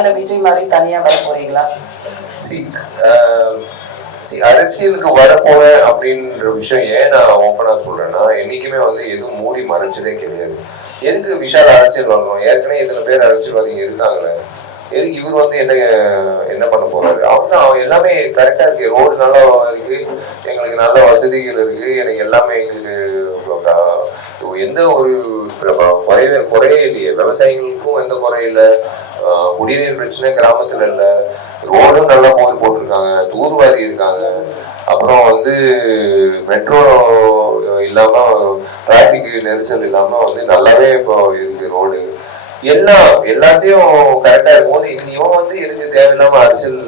அல்ல விஜய் மாதிரி தனியா வர போறீங்களா? அரசியலுக்கு வரப்போறேன் அப்படின்ற விஷயம் ஏன் நான் ஓப்பனா சொல்றேன்னா, என்னைக்குமே வந்து எதுவும் மூடி மறைச்சதே கிடையாது. எதுக்கு விஷால் அரசியல் வரணும்? ஏற்கனவே இத்தனை பேர் அரசியல்வாதிகள் இருக்காங்களே, எதுக்கு இவர் வந்து என்ன பண்ண போறாரு? அவன் எல்லாமே கரெக்டா இருக்கு. ரோடு நல்லா இருக்கு, எங்களுக்கு நல்ல வசதிகள் இருக்கு, எனக்கு எல்லாமே எங்களுக்கு எந்த ஒரு குறையே இல்லையே. விவசாயிகளுக்கும் எந்த குறை இல்லை, குடிநீர் பிரச்சனை கிராமத்துல இல்லை, ரோடும் நல்லா போட்டிருக்காங்க, தூர்வாரி இருக்காங்க. அப்புறம் வந்து மெட்ரோ இல்லாம டிராபிக் நெரிசல் இல்லாம வந்து நல்லாவே இப்போ இருக்கு ரோடு. எல்லாத்தையும் கரெக்டா இருக்கும்போது இவன் வந்து எதுக்கு தேவையில்லாம அரசியல்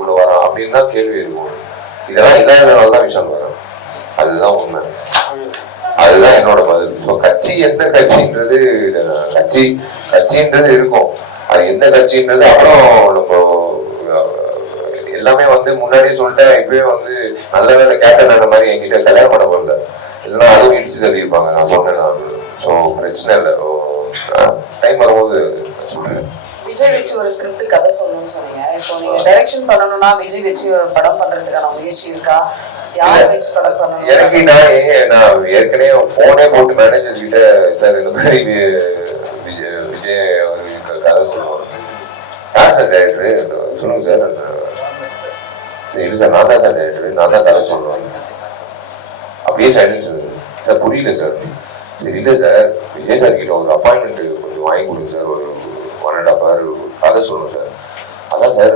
உள்ள வரான் அப்படின்னு தான் கேள்வி இருக்கும். இதெல்லாம் இல்லாததுனாலதான் விஷயம் வரும். அதுதான் உண்மை. அதுதான் என்னோட பதில். இப்போ கட்சி எந்த கட்சின்றது கட்சின்றது இருக்கும். அது எந்த கட்சின்றது அப்புறம் நம்ம எல்லாமே வந்து முன்னாடியே சொல்லிட்டேன். இப்பவே வந்து நல்ல வேலை கேப்டன் அந்த மாதிரி என்கிட்ட கல்யாணம் பண்ண போகல, இல்லைன்னா அதுவும் இடிச்சு தள்ளியிருப்பாங்க. நான் சொன்னேன். ஸோ பிரச்சனை இல்லை, டைம் வரும்போது சொல்றேன். விஜய் வச்சு ஒரு ஸ்கிரிப்ட் கதை சொல்லணும்னு சொன்னீங்க. இப்போ நீங்க டைரக்ஷன் பண்ணணும்னா விஜய் வச்சு படம் பண்றதுக்கான முயற்சி இருக்கா? எனக்கு நான் ஏற்கனவே போனே போட்டு மேனேஜர் கிட்ட சார் இந்த மாதிரி விஜய் அவர்களுக்கு கதை சொல்லுவாங்க. யார் சார் டைரக்டர் சொல்லுங்க சார். இல்லை சார் நான் தான் சார் டைரக்டர், நான் தான் கதை சொல்லுவேன். அப்படியே சைலன்ஸ் சார். புரியல சார். சரி இல்லை சார், விஜய் சார் கிட்ட ஒரு அப்பாயின்மெண்ட் கொஞ்சம் வாங்கி கொடுங்க சார், ஒரு 1.5 hour கதை சொல்லணும் சார். அதான் சார்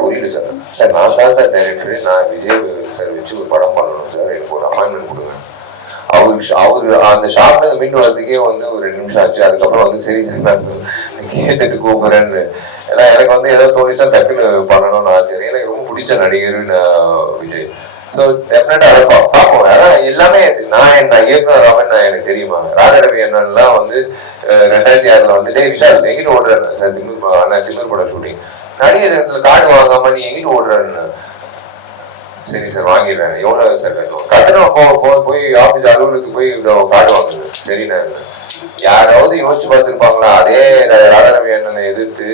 புரியல சார். சார் நான் தான் சார் டைரக்டர், நான் விஜய் சார் வச்சு ஒரு படம் பண்ணணும் சார், எனக்கு ஒரு அப்பாயின்மெண்ட் கொடுங்க. அவரு அந்த ஷாப்ல மீண்டு வர்றதுக்கே வந்து ஒரு 2 நிமிஷம் ஆச்சு. அதுக்கப்புறம் வந்து சரி சார் நான் கேட்டுட்டு கூப்பிடுறேன்னு. ஏன்னா எனக்கு வந்து ஏதோ தோணிச்சா டக்குன்னு பண்ணணும்னு ஆசை. எனக்கு ரொம்ப பிடிச்ச நடிகர் விஜய். ஸோ டெஃபினட்டா அதை பார்ப்போம். அதான் எல்லாமே நான் இயக்குனர் ராமன் எனக்கு தெரியுமா. ராஜரவி அண்ணன்லாம் வந்து 2006 வந்துட்டு விஷால் எங்கிட்ட ஓடுறேன் சார், திமிர் படம் ஷூட்டிங். நடிகர் இடத்துல கார்டு வாங்காம நீ எங்கிட்ட ஓடுறேன்னு. சரி சார் வாங்கிடுறேன். எவ்வளவு சார் கட்டணும்? கட்டணம் போய் ஆபீஸ் அலுவலகத்துக்கு போய் கார்டு வாங்குது. சரிண்ணா. யாராவது யோசிச்சு பார்த்துருப்பாங்களா? அதே ராதாரவி அண்ணனை எதிர்த்து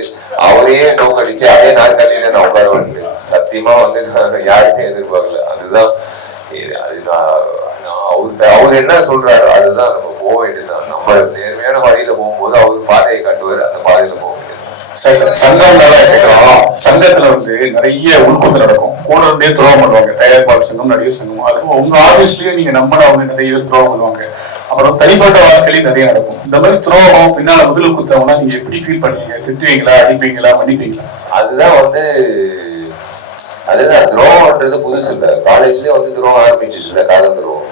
அவரையே நோக்கடிச்சு அதே நாற்காலியில நான் உட்கார வந்து சத்தியமா வந்து யாருமே எதிர்பார்க்கல. அதுதான் அவர் என்ன சொல்றாரு அதுதான் நம்ம போக வேண்டியதுதான். நம்ம நேர்மையான வழியில போகும்போது அவர் பாதையை காட்டுவார், அந்த பாதையில போக வேண்டியது. சங்கம் கேட்கிறோம். சங்கத்துல வந்து நிறைய உள்கூத்து நடக்கும். கூட இருந்தே துரோகம் பண்ணுவாங்க. தயாரிப்பாளர் சங்கம், நடிகர் சங்கம். அதுவும் உங்க ஆபீஸ்லயும் நீங்க நம்பினவங்க நிறைய துரோகம் பண்ணுவாங்க. அப்புறம் தனிப்பட்ட வாழ்க்கையிலும் நிறைய நடக்கும். இந்த மாதிரி துரோகம் பின்னால முதல் குத்தவங்கன்னா நீங்க எப்படி ஃபீல் பண்ணுவீங்க? திட்டுவீங்களா, அடிப்பீங்களா, மன்னிப்பீங்களா? அதுதான் துரோகம்ன்றது புதுசு இல்லை. காலேஜ்லயே வந்து துரோகம் ஆரம்பிச்சிச்சு இல்லை, காதல் துரோகம்.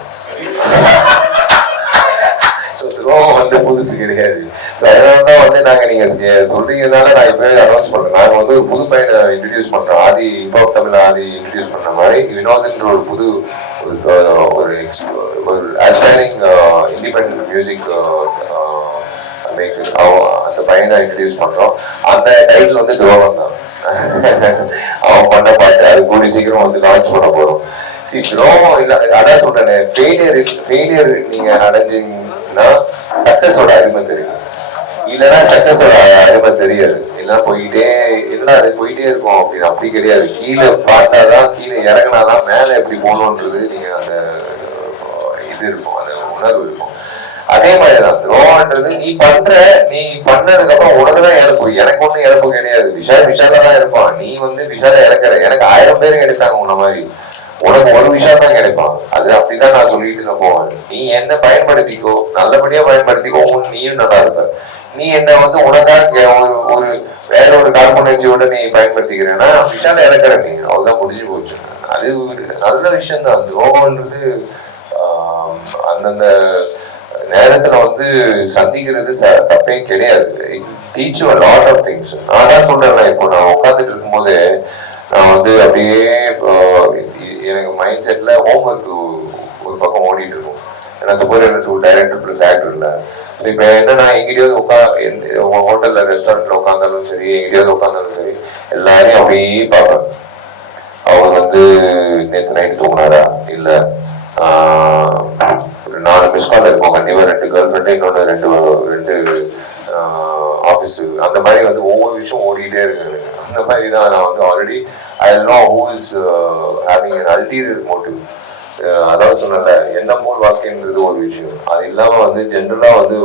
துரோகம் வந்து புதுசு கிடையாது. அதனாலதான் வந்து நாங்க நீங்க சொல்றீங்கனால நான் இப்பவே அனௌன்ஸ் பண்றேன். நாங்க வந்து ஒரு புது பையனை இன்ட்ரடியூஸ் பண்றோம். ஆதி இப்போ தமிழ் ஆதி இன்ட்ரடியூஸ் பண்ண மாதிரி வினோத்ன்ற ஒரு புது ஒரு ஆஸ்பைரிங் இண்டிபெண்டன்ட் மியூசிக் மேக்கர். அந்த பையனை இன்ட்ரடியூஸ் பண்றோம். அந்த டைட்டில் வந்து துரோகம் தான். அவன் பண்ண பாட்டு அது கூடி சீக்கிரம் வந்து லான்ச் பண்ண போறோம். துரோகம் இல்ல, அதான் சொல்றேன். ஃபெயிலியர் நீங்க அடைஞ்சீங்கன்னா சக்சஸோட அருமை தெரியும், இல்லைன்னா சக்சஸோட அருமை தெரியாது. எல்லாம் போயிட்டே இருக்கும் அப்படின்னு. அப்படி கிடையாது. கீழே பார்த்தாதான், கீழே இறங்கினாதான் மேல எப்படி போகணுன்றது நீங்க அந்த இது இருக்கும், அந்த உணர்வு இருக்கும். அதே மாதிரிதான் துரோகம்ன்றது நீ பண்ணதுக்கு அப்புறம் உனக்குதான் இழப்பு. எனக்கு ஒண்ணும் இழப்பு கிடையாது. விஷாலா தான் இருப்பான். நீ வந்து விஷாலா இறக்குற. எனக்கு 1000 பேரும் கிடைச்சாங்க உன்ன மாதிரி. உனக்கு ஒரு விஷயம் தான் கிடைப்பான். அது அப்படிதான் நான் சொல்லிட்டு நான் போவேன். நீ என்ன பயன்படுத்திக்கோ, நல்லபடியா பயன்படுத்திக்கோ, நீயும் நல்லா இருப்ப. நீ என்ன வந்து உனக்காக ஒரு வேற ஒரு காழ்ப்புணர்ச்சியோட நீ பயன்படுத்திக்கிறேன்னா விஷால இறக்குற நீ. அவதான் முடிஞ்சு போச்சு. அது நல்ல விஷயம் தான். துரோகம்ன்றது அந்தந்த நேரத்துல வந்து சந்திக்கிறது தப்பே கிடையாது. Teach you a lot of things. நான் தான் சொல்றேன். இப்போ நான் உட்காந்துட்டு இருக்கும் போது நான் வந்து அப்படியே எனக்கு மைண்ட் செட்ல ஹோம்ஒர்க் ஒரு பக்கம் ஓடிட்டு இருக்கும். எனக்கு போய் 2 டைரக்டர் பிளஸ் ஆக்டர் இல்லை. இப்ப என்னன்னா எங்கேயாவது ஹோட்டல்ல ரெஸ்டாரண்ட்ல உட்காந்தாலும் சரி, எங்கேயாவது உட்காந்தாலும் சரி, எல்லாரையும் அப்படியே பார்ப்பேன். அவர் வந்து நேற்று நைட்டு தூங்கினாரா, இல்ல 4 மிஸ் கால் இருக்கும் கண்டிப்பா. 2 கேர்ள் ஃப்ரெண்டு, இன்னொன்று 2 ஆஃபீஸு. அந்த மாதிரி வந்து ஒவ்வொரு விஷயம் ஓடிட்டே இருக்கு. அந்த மாதிரி தான் நான் வந்து already I know who is having an ulterior motive. அதாவது சொன்னல எண்ணம் போல் வாழ்க்கைன்றது ஒரு விஷயம். அது இல்லாமல் வந்து ஜென்ரலாக வந்து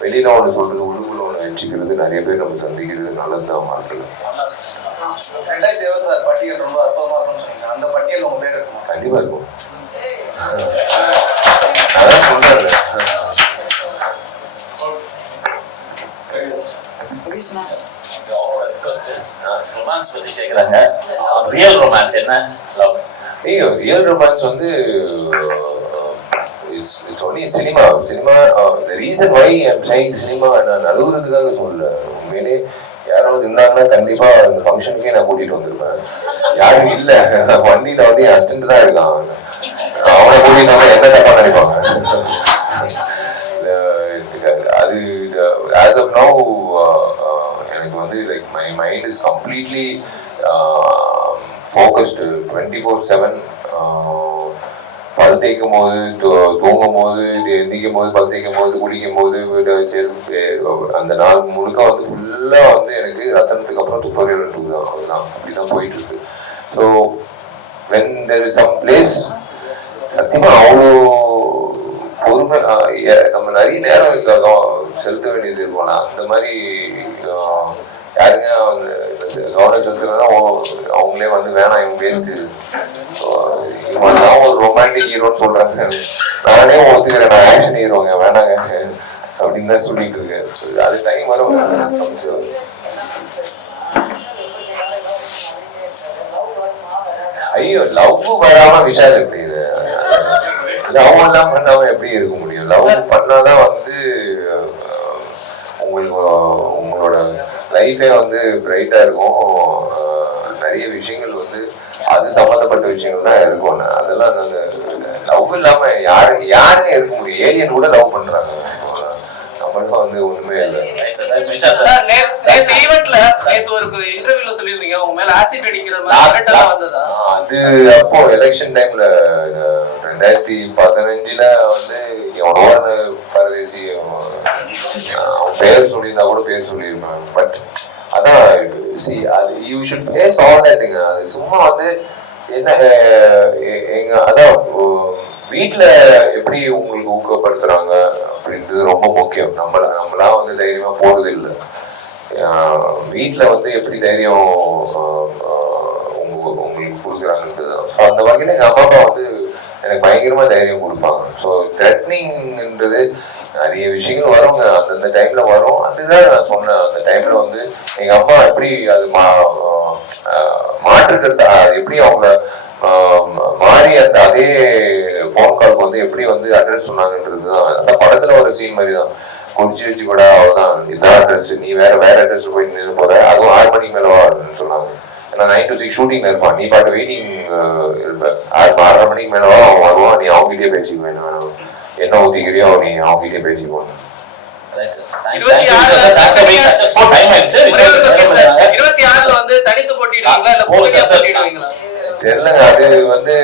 வெளியில ஒன்று சொல்றது உள்ளுக்குள்ள ஒன்று வச்சுக்கிறது நிறைய பேர் நம்ம சந்திக்கிறது நல்லது தான் வாழ்க்கையில். 2026 பட்டியல் ரொம்ப அற்புதமா இருக்கும்னு சொன்னீங்க. அந்த பட்டியல் உங்க பேர் இருக்கும்? கண்டிப்பா இருக்கும். அதான் சொல்றேன். ரொமான்ஸ் பத்தி கேக்குறாங்க. ரியல் ரொமான்ஸ் என்ன? லவ். ஐயோ, ரியல் ரொமான்ஸ் வந்து it's only cinema. The reason why I'm saying cinema நான் அழுகுறதுக்காக சொல்லல. உண்மையிலே யாராவது இருந்தாங்கன்னா கண்டிப்பா அந்த ஃபங்க்ஷனுக்கே நான் கூட்டிட்டு வந்திருப்பேன். யாரும் இல்ல, வண்டியில வந்து என் அசிஸ்டன்ட் தான் இருக்கான். அவனை கூட்டிட்டு வந்து என்ன தப்பா நினைப்பாங்க. அது as of now எனக்கு வந்து like my mind is completely focused 24/7. பல் தேய்க்கும் போது, தூங்கும் போது, எந்திக்கும் போது, பல் தேய்க்கும் போது, குடிக்கும் போது, அந்த நாள் முழுக்க வந்து ஃபுல்லா வந்து எனக்கு ரத்தனத்துக்கு அப்புறம் துப்பறியல் தான். அதுதான் அப்படிதான் போயிட்டு இருக்கு. So when there is some place சத்தியமா அவ்வளோ பொறுமை நம்ம நிறைய நேரம் செலுத்த வேண்டியது இருக்கோம்னா அந்த மாதிரி யாருங்க கவனம் செலுத்துறதுனா அவங்களே வந்து வேணாம் இவங்க வேஸ்ட் இவன் ஒரு ரொமான்டிக் ஹீரோன்னு சொல்றாங்க. நானே ஒத்துக்கிறேன், நான் ஆக்ஷன் ஹீரோங்க வேணாங்க அப்படின்னு தான் சொல்லிட்டு இருக்கேன். அது டைம் வரும். ஐயோ, லவ் வராம விஷால் எப்படி லவ் எல்லாம் பண்ணாம எப்படி இருக்க முடியும்? லவ் பண்ணாதான் வந்து உங்களோட லைஃபே வந்து பிரைட்டா இருக்கும். நிறைய விஷயங்கள் வந்து அது சம்பந்தப்பட்ட விஷயங்கள் தான் இருக்கும். அதெல்லாம் அந்த லவ் இல்லாம யாருங்க இருக்க முடியும்? ஏலியன் கூட லவ் பண்றாங்க. நம்மளும் வந்து ஒண்ணுமே இல்லை. அது அப்போ எலெக்ஷன் டைம்ல 2015 வந்து பரதேசி அவன் பேர் சொல்லியிருந்தா கூட பேர் சொல்லியிருப்பான். பட் அதான் அது யூ ஷுட் ஃபேஸ் ஆல் தட்ங்க. அது சும்மா வந்து என்ன அதான் வீட்டுல எப்படி உங்களுக்கு ஊக்கப்படுத்துறாங்க அப்படின்றது ரொம்ப முக்கியம். நம்மளா வந்து தைரியமா போறது இல்லை. வீட்டுல வந்து எப்படி தைரியம் உங்களுக்கு கொடுக்குறாங்கன்றது தான். ஸோ அந்த வகையில எங்க அம்மா அப்பா வந்து எனக்கு பயங்கரமா தைரியம் கொடுப்பாங்க. ஸோ த்ரெட்னிங்ன்றது நிறைய விஷயங்கள் வருங்க, அந்தந்த டைம்ல வரும். அதுதான் நான் சொன்னேன். அந்த டைம்ல வந்து எங்க அம்மா எப்படி அது மாற்றுக்கிறது எப்படி அவங்க மாறி அந்த அதே போன் கால்க்கு வந்து எப்படி வந்து அட்ரஸ் சொன்னாங்கன்றது தான். அந்த படத்துல ஒரு சீன் மாதிரி தான். குடிச்சு வச்சு கூட அவ்வளோதான், இதான் அட்ரஸ், நீ வேற அட்ரஸ் போய் நின்று போற, அதுவும் 6 மணிக்கு மேல வான்னு சொன்னாங்க. ஏன்னா 9 to 6 ஷூட்டிங்ல இருப்பான், நீ பாட்டு வெயிட்டிங் இருப்ப. 6:30 மணிக்கு மேல அவன் வருவான், நீ அவங்ககிட்டயே பேசிக்குவேன். என்ன ஊத்திக்கிறியோ நீ அவங்ககிட்டயே பேசிக்குவோம். தெரியலங்க, அது வந்து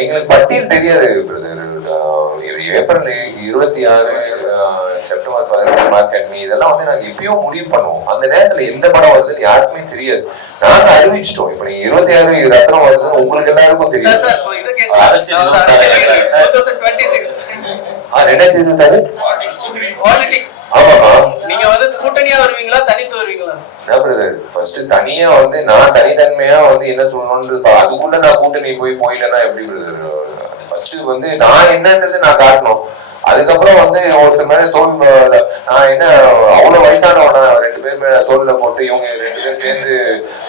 எங்களுக்கு பட்டியல் தெரியாது பிரதர். ஏப்ரல் 26 செப்டம்பர் 15 மார்க்கெட்மி இதெல்லாம் வந்து நாங்க எப்பயும் முடிவு பண்ணுவோம். அந்த நேரத்துல எந்த படம் வருதுன்னு யாருக்குமே தெரியாது. நாங்க அறிவிச்சிட்டோம். இப்ப நீங்க 26 ரத்னம் வருதுன்னு உங்களுக்கு எல்லாருக்கும் தெரியும். 2026 ஆமாமா. நீங்க வந்து கூட்டணியா வருவீங்களா தனித்து வருவீங்களா? ஃபர்ஸ்ட் தனியா வந்து நான் தனித்தன்மையா வந்து என்ன சொல்லணும்னு அதுக்குள்ள நான் கூட்டணி போயிட்டேன்னா எப்படி பிரதர்? ஃபர்ஸ்ட் வந்து நான் என்னன்றது நான் காட்டணும். அதுக்கப்புறம் வந்து ஒருத்தர் மேல தோல் நான் என்ன அவ்வளவு வயசானவனா 2 பேர் மேல தோல்ல போட்டு இவங்க 2 பேர் சேர்ந்து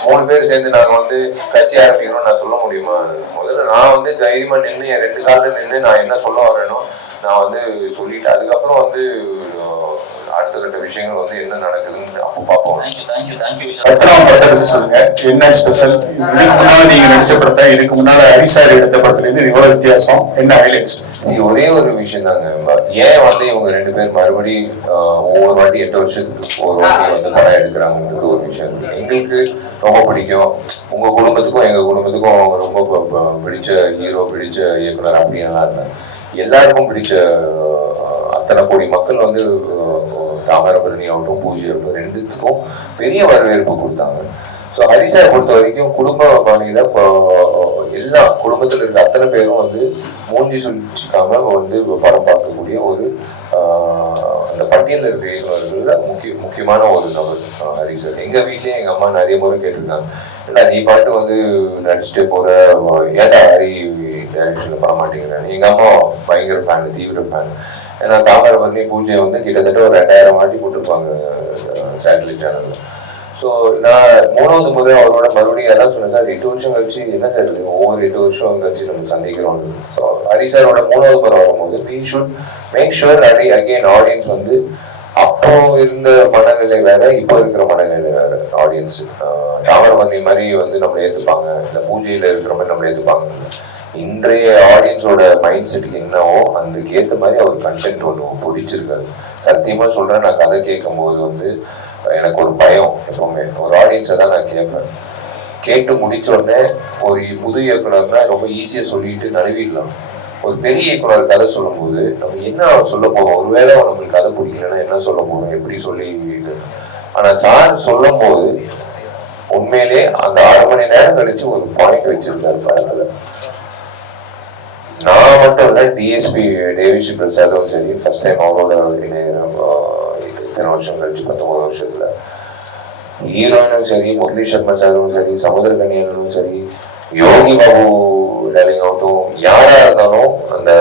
3 பேர் சேர்ந்து நாங்க வந்து கட்சி ஆரம்பிக்கிறோம் நான் சொல்ல முடியுமா? முதல்ல நான் வந்து தைரியமா நின்று என் 2 காலில் நின்று நான் என்ன சொல்ல வரேனோ நான் வந்து சொல்லிட்டு அதுக்கப்புறம் வந்து அடுத்த கட்ட விஷயங்கள் வந்து என்ன நடக்குதுன்னு அப்போ பார்ப்போம். சொல்லுங்க, என்ன ஸ்பெஷல்? இதுக்கு முன்னால நீங்க நடிச்ச படத்தை இதுக்கு முன்னால ஹரிசார் எடுத்த படத்துல இருந்து இவ்வளவு வித்தியாசம், என்ன ஹைலைட்ஸ்? ஒரே ஒரு விஷயம் தாங்க. ஏன் வந்து இவங்க 2 பேர் மறுபடி ஒவ்வொரு வாட்டி 8 வருஷத்துக்கு ஒரு வாட்டி வந்து படம் எடுக்கிறாங்கன்றது ஒரு விஷயம் எங்களுக்கு ரொம்ப பிடிக்கும். உங்க குடும்பத்துக்கும் எங்க குடும்பத்துக்கும் ரொம்ப பிடிச்ச ஹீரோ, பிடிச்ச இயக்குனர் அப்படின்லாம் இருந்தாங்க. எல்லாருக்கும் பிடிச்ச அத்தனை கோடி மக்கள் வந்து தாமிரபரணி ஆகட்டும் பூஜை ஆகட்டும் ரெண்டுத்துக்கும் பெரிய வரவேற்பு கொடுத்தாங்க. ஸோ ஹரிசாரை பொறுத்த வரைக்கும் குடும்ப பாணியில எல்லா குடும்பத்தில் இருக்க அத்தனை பேரும் வந்து மூஞ்சி சுழிச்சிக்காம வந்து படம் பார்க்கக்கூடிய ஒரு அந்த பட்டியலில் இருக்க இயக்குநர்கள்ல முக்கியமான ஒரு நபர் ஹரிசார். எங்க வீட்லயே எங்க அம்மா நிறைய முறை கேட்டிருக்காங்க, ஏன்னா நீ பாட்டு வந்து நடிச்சுட்டே போற, ஏன்டா ஹரி டைரக்ஷன்ல பண்ண மாட்டேங்கிறாங்க. எங்க அம்மா பயங்கர ஃபேன், தீவிர ஃபேன். ஏன்னா தாமிரபரணி பூஜை வந்து கிட்டத்தட்ட ஒரு 2000 வாட்டி போட்டிருப்பாங்க சேட்டலைட் சேனல்ல. ஸோ நான் 3வது முறை அவரோட மறுபடியும் எல்லாம் சொன்னேன், சார் 8 வருஷம் கழிச்சு என்ன சார் இது, ஒவ்வொரு 8 வருஷம் கழிச்சு நம்ம சந்திக்கிறோம். ஸோ ஹரி சாரோட 3வது முறை வரும்போது we should make sure that again audience வந்து அப்போ இருந்த மனநிலை வேற, இப்போ இருக்கிற மனநிலை வேற. ஆடியன்ஸ் தாமிரபரணி மாதிரி வந்து நம்மளை ஏற்றுப்பாங்க, இல்லை பூஜையில் இருக்கிற மாதிரி நம்மளை ஏற்றுப்பாங்க. இன்றைய ஆடியன்ஸோட மைண்ட் செட்டுக்கு என்னவோ அதுக்கு ஏற்ற மாதிரி அவர் கண்டென்ட் ஒன்று பிடிச்சிருக்காரு. சத்தியமா சொல்றேன், நான் கதை கேட்கும் போது வந்து எனக்கு ஒரு பயம் எப்பவுமே. ஒரு ஆடியன்ஸை தான் நான் கேட்பேன். கேட்டு முடிச்ச உடனே ஒரு புது இயக்குனர்னா ரொம்ப ஈஸியா சொல்லிட்டு நழுவிடலாம். ஒரு பெரிய இயக்குனர் கதை சொல்லும் போது நம்ம என்ன சொல்ல போறோம், ஒருவேளை நம்மளுக்கு கதை பிடிக்கலன்னா என்ன சொல்ல போறோம், எப்படி சொல்லி. ஆனா சார் சொல்லும் போது உண்மையிலே அந்த 1/2 மணி நேரம் கழிச்சு ஒரு பாயிண்ட் வச்சிருக்காரு படத்துல. நான் மட்டும் இல்லை, டிஎஸ்பி தேவிஸ்ரீ பிரசாதும் சரி, ஃபர்ஸ்ட் டைம் அவரோட இத்தனை வருஷம் கழிச்சு 19 வருஷத்துல ஹீரோயினும் சரி, முரளி சர்மா சாரும் சரி, சமுத்திரகனியனும் சரி, யோகி பாபு டாலிங் ஆகட்டும், யாரா இருந்தாலும் அந்த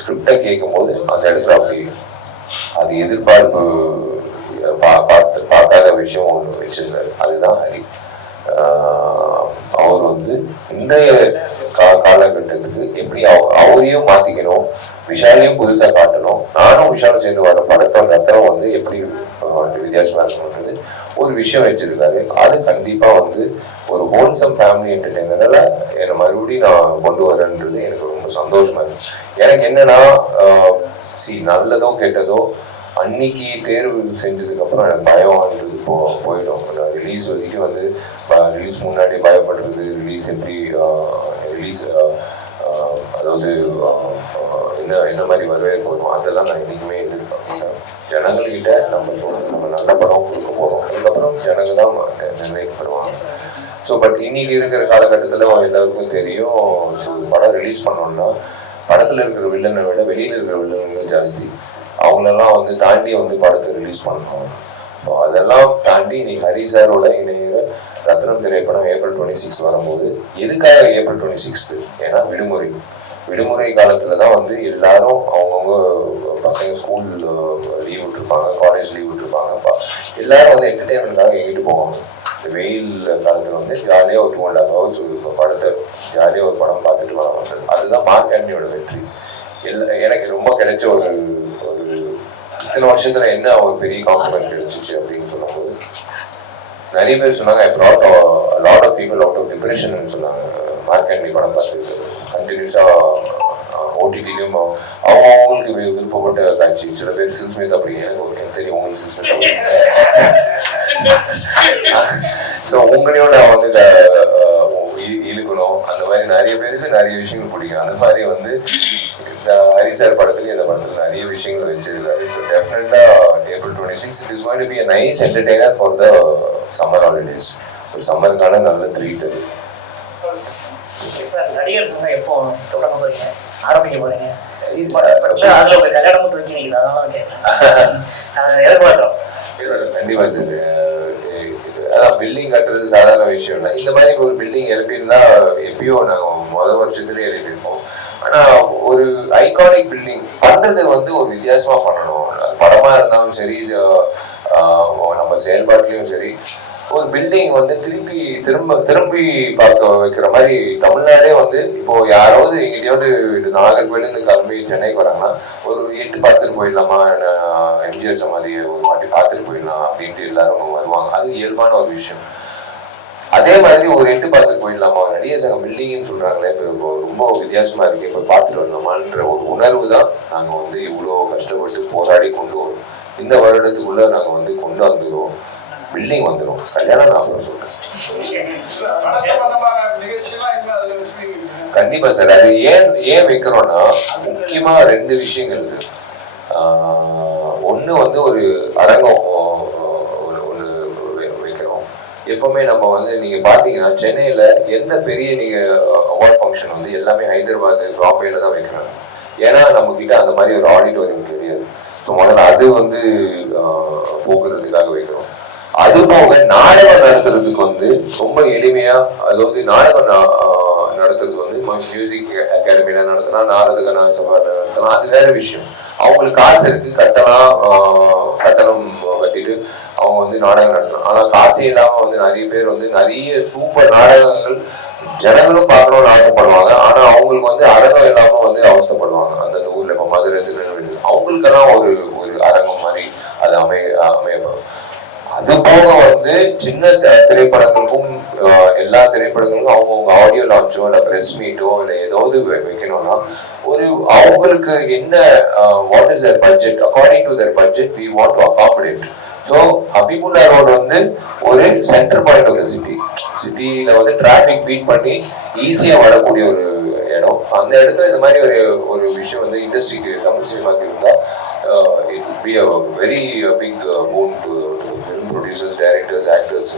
ஸ்கிரிப்டை கேட்கும் போது அந்த இடத்துல அப்படி அது எதிர்பார்ப்பு பார்க்காத விஷயம் ஒன்று வச்சிருந்தாரு. அதுதான் ஹரி. அவர் வந்து இன்றைய காலகட்டத்துக்கு எப்படி அவரையும் மாத்திக்கணும், விஷாலையும் புதுசா காட்டணும், நானும் விஷாலும் சேர்ந்து வர படத்தோட ரத்தம் வந்து எப்படி வித்தியாசமா இருக்கணும்ன்றது ஒரு விஷயம் வச்சிருக்காரு. அது கண்டிப்பா வந்து ஒரு ஹோல்சம் ஃபேமிலி என்டர்டெய்னரால என்னை மறுபடியும் நான் கொண்டு வரேன்றது எனக்கு ரொம்ப சந்தோஷமா இருக்கு. எனக்கு என்னன்னா நல்லதோ கெட்டதோ அன்னைக்கு தேர்வு செஞ்சதுக்கு அப்புறம் எனக்கு பயம்ன்றது போயிடும். ரிலீஸ் வரைக்கும் வந்து ரிலீஸ் முன்னாடி பயப்படுறது, ரிலீஸ் எப்படி ரிலீஸ் அதாவது என்ன மாதிரி வரவேற்பு வரும், அதெல்லாம் நான் என்றைக்குமே எதிர்பார்க்கிறேன். ஜனங்கள்கிட்ட நம்ம சொல்றது நம்ம நல்ல படம் கொடுக்க போறோம், அதுக்கப்புறம் ஜனங்க தான் நிர்ணயிக்கப்படுவாங்க. ஸோ பட் இன்னைக்கு இருக்கிற காலகட்டத்தில் எல்லாருக்கும் தெரியும், ஸோ படம் ரிலீஸ் பண்ணோம்னா படத்தில் இருக்கிற வில்லனை விட வெளியில் இருக்கிற வில்லன்கள் ஜாஸ்தி. அவங்களெல்லாம் வந்து தாண்டி வந்து படத்தை ரிலீஸ் பண்ணணும். ஸோ அதெல்லாம் தாண்டி இன்னைக்கு ஹரி சாரோட இணைய ரத்னம் திரைப்படம் April 26 வரும்போது, எதுக்காக April 26? ஏன்னா விடுமுறை காலத்துல தான் வந்து எல்லாரும் அவங்கவுங்க பசங்க ஸ்கூல் லீவ் விட்டுருப்பாங்க, காலேஜ் லீவ் விட்டுருப்பாங்க, எல்லாரும் வந்து என்டர்டெயின்மெண்ட்காக எங்கிட்டு போவாங்க. இந்த வெயில் காலத்துல வந்து ஜாலியாக ஒரு 2.5 hours படத்தை ஜாலியாக ஒரு படம் பார்த்துட்டு வர. அதுதான் மார்க் ஆண்டனியோட வெற்றி. எனக்கு ரொம்ப கிடைச்ச ஒரு இத்தனை வருஷத்துல என்ன ஒரு பெரிய காம்ப்ளிமெண்ட் கிடைச்சிச்சு அப்படின்னு சொல்லும்போது, நிறைய பேர் சொன்னாங்க I brought a lot of people out of depression ன்னு சொன்னாங்க. மார்க் ஆண்டனி படம் பார்த்துட்டு கண்டினியூஸா ஓடிடிலையும் அவங்களுக்கு விருப்பப்பட்ட காட்சி. சில பேர் சில்ஸ்மித் அப்படி, எனக்கு தெரியும் உங்களுக்கு சில்ஸ்மித். ஸோ உங்களையும் நான் வந்து இழுக்கணும், அந்த மாதிரி நிறைய பேருக்கு நிறைய விஷயங்கள் பிடிக்கும். அந்த மாதிரி வந்து இந்த ஹரி சார் படத்துல இந்த படத்துல நிறைய விஷயங்கள் வச்சிருக்காரு. ஸோ டெஃபினட்டா April 26 it is going to be a nice entertainer for the summer holidays. ஒரு சம்மருக்கான நல்ல ட்ரீட் அது. சார் நடிகர் சொன்னா எப்போ தொடங்க போறீங்க, ஆரம்பிக்க போறீங்க? அதுல உங்க கல்யாணமும் துவக்கி, அதனால கேட்கறேன். எதிர்பார்க்கிறோம். கண்டிப்பா சார். அதான் பில்டிங் கட்டுறது சாதாரண விஷயம் இல்லை. இந்த மாதிரி ஒரு பில்டிங் எழுப்பியிருந்தா எப்பயோ நாங்கள் முதல் வருஷத்துலேயே எழுப்பியிருப்போம். ஆனா ஒரு ஐகானிக் பில்டிங் பண்றது வந்து ஒரு வித்தியாசமா பண்ணணும். படமா இருந்தாலும் சரி, நம்ம செயல்பாட்டிலையும் சரி, ஒரு பில்டிங் வந்து திரும்பி பார்க்க வைக்கிற மாதிரி. தமிழ்நாடே வந்து இப்போ யாராவது எங்கிட்டயாவது நாகர்கோயிலேருந்து கிளம்பி சென்னைக்கு வராங்கன்னா ஒரு 8 பார்த்துட்டு போயிடலாமா, எம்ஜிஆர் சமாதி ஒரு வாட்டி பார்த்துட்டு போயிடலாம் அப்படின்ட்டு எல்லாரும் வருவாங்க. அது இயல்பான ஒரு விஷயம். அதே மாதிரி ஒரு 8 பார்த்துட்டு போயிடலாமா, நடிகர் சங்கம் பில்டிங்னு சொல்றாங்களே, இப்போ ரொம்ப வித்தியாசமா இருக்கு, இப்போ பார்த்துட்டு வரலாமான்ற ஒரு உணர்வு தான் நாங்க வந்து இவ்வளோ கஷ்டப்பட்டு போராடி கொண்டு வரோம். இந்த வருடத்துக்குள்ள நாங்க வந்து கொண்டு வந்துடுவோம், பில்டிங் வந்துடும். கல்யாணம் நான் அப்புறம் சொல்றேன். கண்டிப்பா சார். அது ஏன் வைக்கிறோம்னா முக்கியமா 2 விஷயங்கள் இருக்கு. ஒண்ணு வந்து ஒரு அரங்கம் ஒண்ணு வைக்கிறோம். எப்பவுமே நம்ம வந்து நீங்க பாத்தீங்கன்னா சென்னையில எந்த பெரிய நீங்க அவார்ட் ஃபங்க்ஷன் வந்து எல்லாமே ஹைதராபாத் பாம்பேல தான் வைக்கிறாங்க. ஏன்னா நம்ம கிட்ட அந்த மாதிரி ஒரு ஆடிட்டோரியம் கிடையாது. ஸோ முதல்ல அது வந்து போக்குறதுக்காக வைக்கிறோம். அது போக நாடகம் நடத்துறதுக்கு வந்து ரொம்ப எளிமையா, அதாவது நாடகம் நடத்துறதுக்கு வந்து மியூசிக் அகாடமியில நடத்தினா, நாரதகனா சபா நடத்தலாம், அது வேற விஷயம். அவங்களுக்கு காசு இருக்கு, கட்டணம் கட்டிட்டு அவங்க வந்து நாடகம் நடத்தலாம். ஆனா காசே இல்லாம வந்து நிறைய பேர் வந்து நிறைய சூப்பர் நாடகங்கள் ஜனங்களும் பார்க்கணும்னு ஆசைப்படுவாங்க. ஆனா அவங்களுக்கு வந்து அரங்கம் இல்லாம வந்து அவசரப்படுவாங்க. அந்த ஊர்ல இப்ப மதுரை, திருநெல்வேலி அவங்களுக்கெல்லாம் ஒரு அரங்கம் மாதிரி அது அமையப்படும். அது போக வந்து சின்ன திரைப்படங்களுக்கும் எல்லா திரைப்படங்களுக்கும் அவங்கவுங்க ஆடியோ லான்ச்சோ இல்லை பிரஸ் மீட்டோ இல்லை ஏதாவது வைக்கணும்னா ஒரு அவங்களுக்கு என்ன what is their budget, according to their budget we want to accommodate. So Habibullah road வந்து ஒரு சென்டர் பாயிண்ட் ஆஃப் சிட்டியில வந்து டிராஃபிக் பீட் பண்ணி ஈஸியா வரக்கூடிய ஒரு இடம். அந்த இடத்துல இந்த மாதிரி ஒரு விஷயம் வந்து இண்டஸ்ட்ரிக்கு, தமிழ் சினிமாக்கு இருந்தா it would be a very big boon to film producers, directors, actors.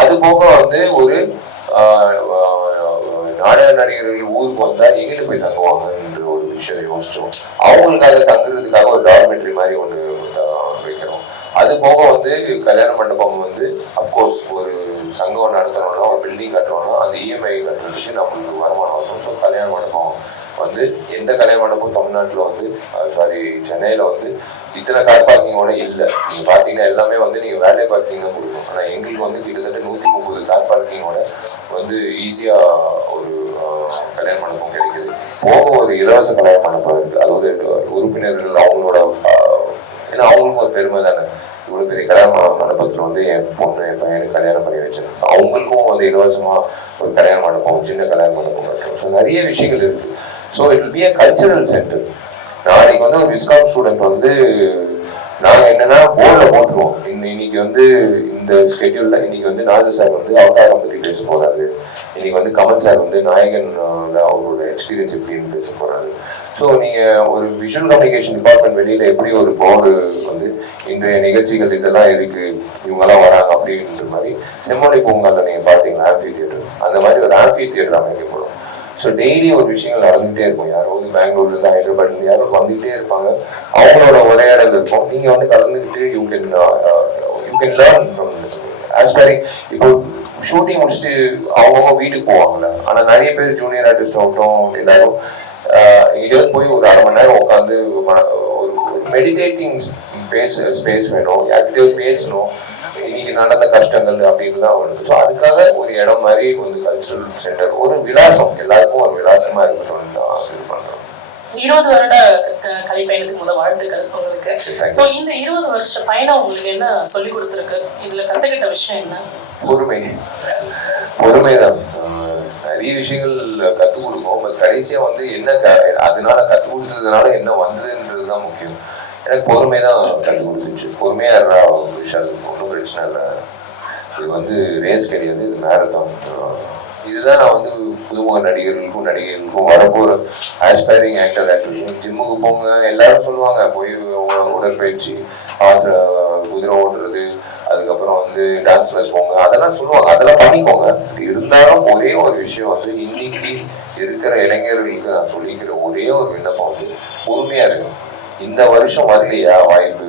அது போக வந்து ஒரு நாடக நடிகர்கள் ஊருக்கு வந்தா எங்கிட்ட போய் தங்குவாங்கன்ற ஒரு விஷயம் யோசிச்சோம். அவங்களுக்காக தங்குறதுக்காக ஒரு டார்மெட்ரி மாதிரி ஒன்று வைக்கிறோம். அது போக வந்து கல்யாண மண்டபம் வந்து அஃப்கோர்ஸ் ஒரு சங்கம் நடத்தணும்னா, ஒரு பில்டிங் கட்டுறோம்னா அந்த இஎம்ஐ கட்டுறதுக்கு நம்மளுக்கு வருமானம் வரும். ஸோ கல்யாண மண்டபம் வந்து எந்த கல்யாண மண்டபம் தமிழ்நாட்டில் வந்து சென்னையில் வந்து இத்தனை கார் பார்க்கிங்கோட இல்லை. நீங்கள் பார்த்தீங்கன்னா எல்லாமே வந்து நீங்கள் வேலை பார்க்கிங் தான் கொடுக்கணும். ஆனால் எங்களுக்கு வந்து கிட்டத்தட்ட 130 கார் பார்க்கிங்கோட வந்து ஈஸியாக ஒரு கல்யாண மண்டபம் கிடைக்குது. போக ஒரு இலவச கல்யாண மண்டபம் இருக்குது. அதாவது உறுப்பினர்கள் அவங்களோட, ஏன்னா அவங்களுக்கும் ஒரு பெருமை தானே, இவ்வளோ பெரிய கல்யாண மண்டபத்தில் வந்து என் பொண்ணு என் பையனுக்கு கல்யாணம் பண்ணி வச்சிருக்கேன். அவங்களுக்கும் வந்து இலவசமாக ஒரு கல்யாண மண்டபம், சின்ன கல்யாண மண்டபம் கட்டணும். ஸோ நிறைய விஷயங்கள் இருக்குது. So it will be a cultural centre. நாளைக்கு வந்து ஒரு விஸ்காம் ஸ்டூடெண்ட் வந்து நாங்கள் என்னன்னா போர்டில் போட்டுருவோம், இன்னைக்கு வந்து இந்த ஸ்கெட்யூல்ல இன்னைக்கு வந்து நாஜர் சார் வந்து அவதாரம் பற்றி பேச போறாரு, இன்னைக்கு வந்து கமல் சார் வந்து நாயகன் அவரோட எக்ஸ்பீரியன்ஸ் எப்படின்னு பேச போறாரு. ஸோ நீங்க ஒரு விஷுவல் கம்யூனிகேஷன் டிபார்ட்மெண்ட் வெளியில எப்படி ஒரு போர்டு வந்து இன்றைய நிகழ்ச்சிகள் இதெல்லாம் இருக்கு, இவங்கெல்லாம் வராங்க அப்படின்ற மாதிரி செம்மொழி பூங்கால நீங்க பார்த்தீங்கன்னா ஆம்பி தியேட்டர், அந்த மாதிரி ஒரு ஆம்பி தியேட்டர் அமைக்கப்படும். ஸோ டெய்லி ஒரு விஷயங்கள் நடந்துகிட்டே இருக்கும். யாரோ வந்து பெங்களூர்ல இருந்து ஹைதராபாத்ல யாரோ வந்துகிட்டே இருப்பாங்க, அவங்களோட உரையாடல் இருக்கும். நீங்க வந்து கலந்துக்கிட்டு you can learn from as very. இப்போ ஷூட்டிங் முடிச்சுட்டு அவங்கவுங்க வீட்டுக்கு போவாங்கல்ல, ஆனா நிறைய பேர் ஜூனியர் ஆர்டிஸ்ட் ஆகட்டும் எல்லாரும் இங்கே போய் ஒரு 1/2 மணி நேரம் உட்காந்து ஒரு மெடிடேட்டிங் ஸ்பேஸ் வேணும், யார்கிட்டயும் பேசணும், இன்னைக்கு நடந்த கஷ்டங்கள் அப்படின்னு தான் வருது. ஸோ அதுக்காக ஒரு இடம் மாதிரி ஒரு கல்ச்சுரல் சென்டர், ஒரு விலாசம், எல்லாருக்கும் ஒரு விலாசமா இருக்கணும்னு தான் இது பண்றோம். 20 வருட கலை பயணத்துக்கு முதல் வாழ்த்துக்கள் உங்களுக்கு. ஸோ இந்த 20 வருஷ பயணம் உங்களுக்கு என்ன சொல்லி கொடுத்துருக்கு, இதுல கத்துக்கிட்ட விஷயம் என்ன? பொறுமைதான். நிறைய விஷயங்கள் கற்றுக் கொடுக்கும். பட் கடைசியா வந்து என்ன அதனால கற்றுக் கொடுத்ததுனால என்ன வந்ததுன்றது தான் முக்கியம். எனக்கு பொறுமை தான் கற்றுக் கொடுத்துச்சு. பொறுமையா இருக்கிற விஷயம் ஒன்றும் பிரச்சனை இல்லை. இது வந்து ரேஸ் கிடையாது, இது மேரத்தான். இதுதான் நான் வந்து புதுமுக நடிகர்களுக்கும் வரப்போற ஆஸ்பைரிங் ஆக்டர் ஜிம்முக்கு போங்க எல்லாரும் சொல்லுவாங்க, போய் உடற்பயிற்சி, குதிரை ஓடுறது, அதுக்கப்புறம் வந்து டான்ஸ் கிளாஸ் போங்க, அதெல்லாம் சொல்லுவாங்க, அதெல்லாம் பண்ணிக்கோங்க. இருந்தாலும் ஒரே ஒரு விஷயம் வந்து இன்னைக்கு இருக்கிற இளைஞர்களுக்கு நான் சொல்லிக்கிற ஒரே ஒரு விண்ணப்பம் வந்து பொறுமையா இருக்கு. இந்த வருஷம் வரலையா வாய்ப்பு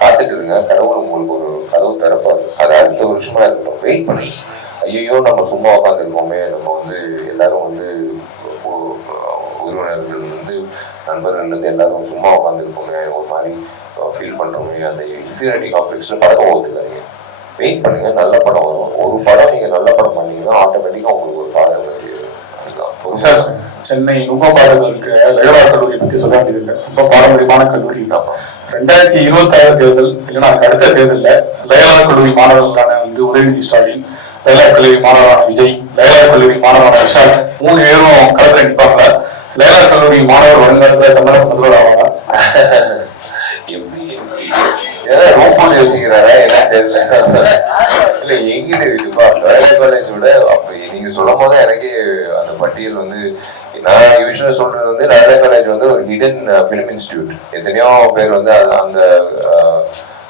காத்துக்குதுங்க, கடவுள் உங்களுக்கு ஒரு கதவு திறப்பாரு, அது அடுத்த வருஷமா இருக்கணும். வெயிட் பண்ணி ஐயோ நம்ம சும்மா உட்காந்துருக்கோமே, நம்ம வந்து எல்லாரும் வந்து உறவினர்கள் வந்து நண்பர்கள் இருந்து எல்லாரும் சும்மா உட்காந்துருக்கோமே, ஒரு மாதிரி ஃபீல் பண்றோமே, அந்த இன்ஃபீரியாரிட்டி காம்ப்ளெக்ஸ்ல படத்தை ஓத்துக்காதீங்க. வெயிட் பண்ணுங்க, நல்ல படம் வரும். ஒரு படம் நீங்க நல்ல படம் பண்ணீங்கன்னா ஆட்டோமேட்டிக்கா உங்களுக்கு ஒரு பாடம் சார். சென்னை நுங்கம்பாக்கத்தில் இருக்க லயோலா கல்லூரி பற்றி சொல்ல வேண்டியதில்லை, ரொம்ப பாரம்பரியமான கல்லூரி தான். 2026 தேர்தல் இல்லைன்னா அதுக்கு அடுத்த தேர்தலில் லயோலா கல்லூரி மாணவர்களுக்கான வந்து உதயநிதி ஸ்டாலின், லயோலா கல்லூரி மாணவரான விஜய், லயோலா கல்லூரி மாணவரான விஷால் 3 பேரும் களத்தில் நிற்பாங்க. லயோலா கல்லூரி மாணவர் வருங்காலத்தில் தமிழக முதல்வர் ஆவாங்க. ஏன்னா ரொம்ப யோசிக்கிறாரா என்ன தெரியல. இல்ல எங்கிட்ட இருக்குப்பா ராயல் காலேஜோட அப்ப நீங்க சொல்லும் போது எனக்கு அந்த பட்டியல் வந்து நான் யூஸ்வலா சொல்றது வந்து ராயல் காலேஜ் வந்து ஒரு ஹிடன் ஃபிலிம் இன்ஸ்டிடியூட். எத்தனையோ பேர் வந்து அந்த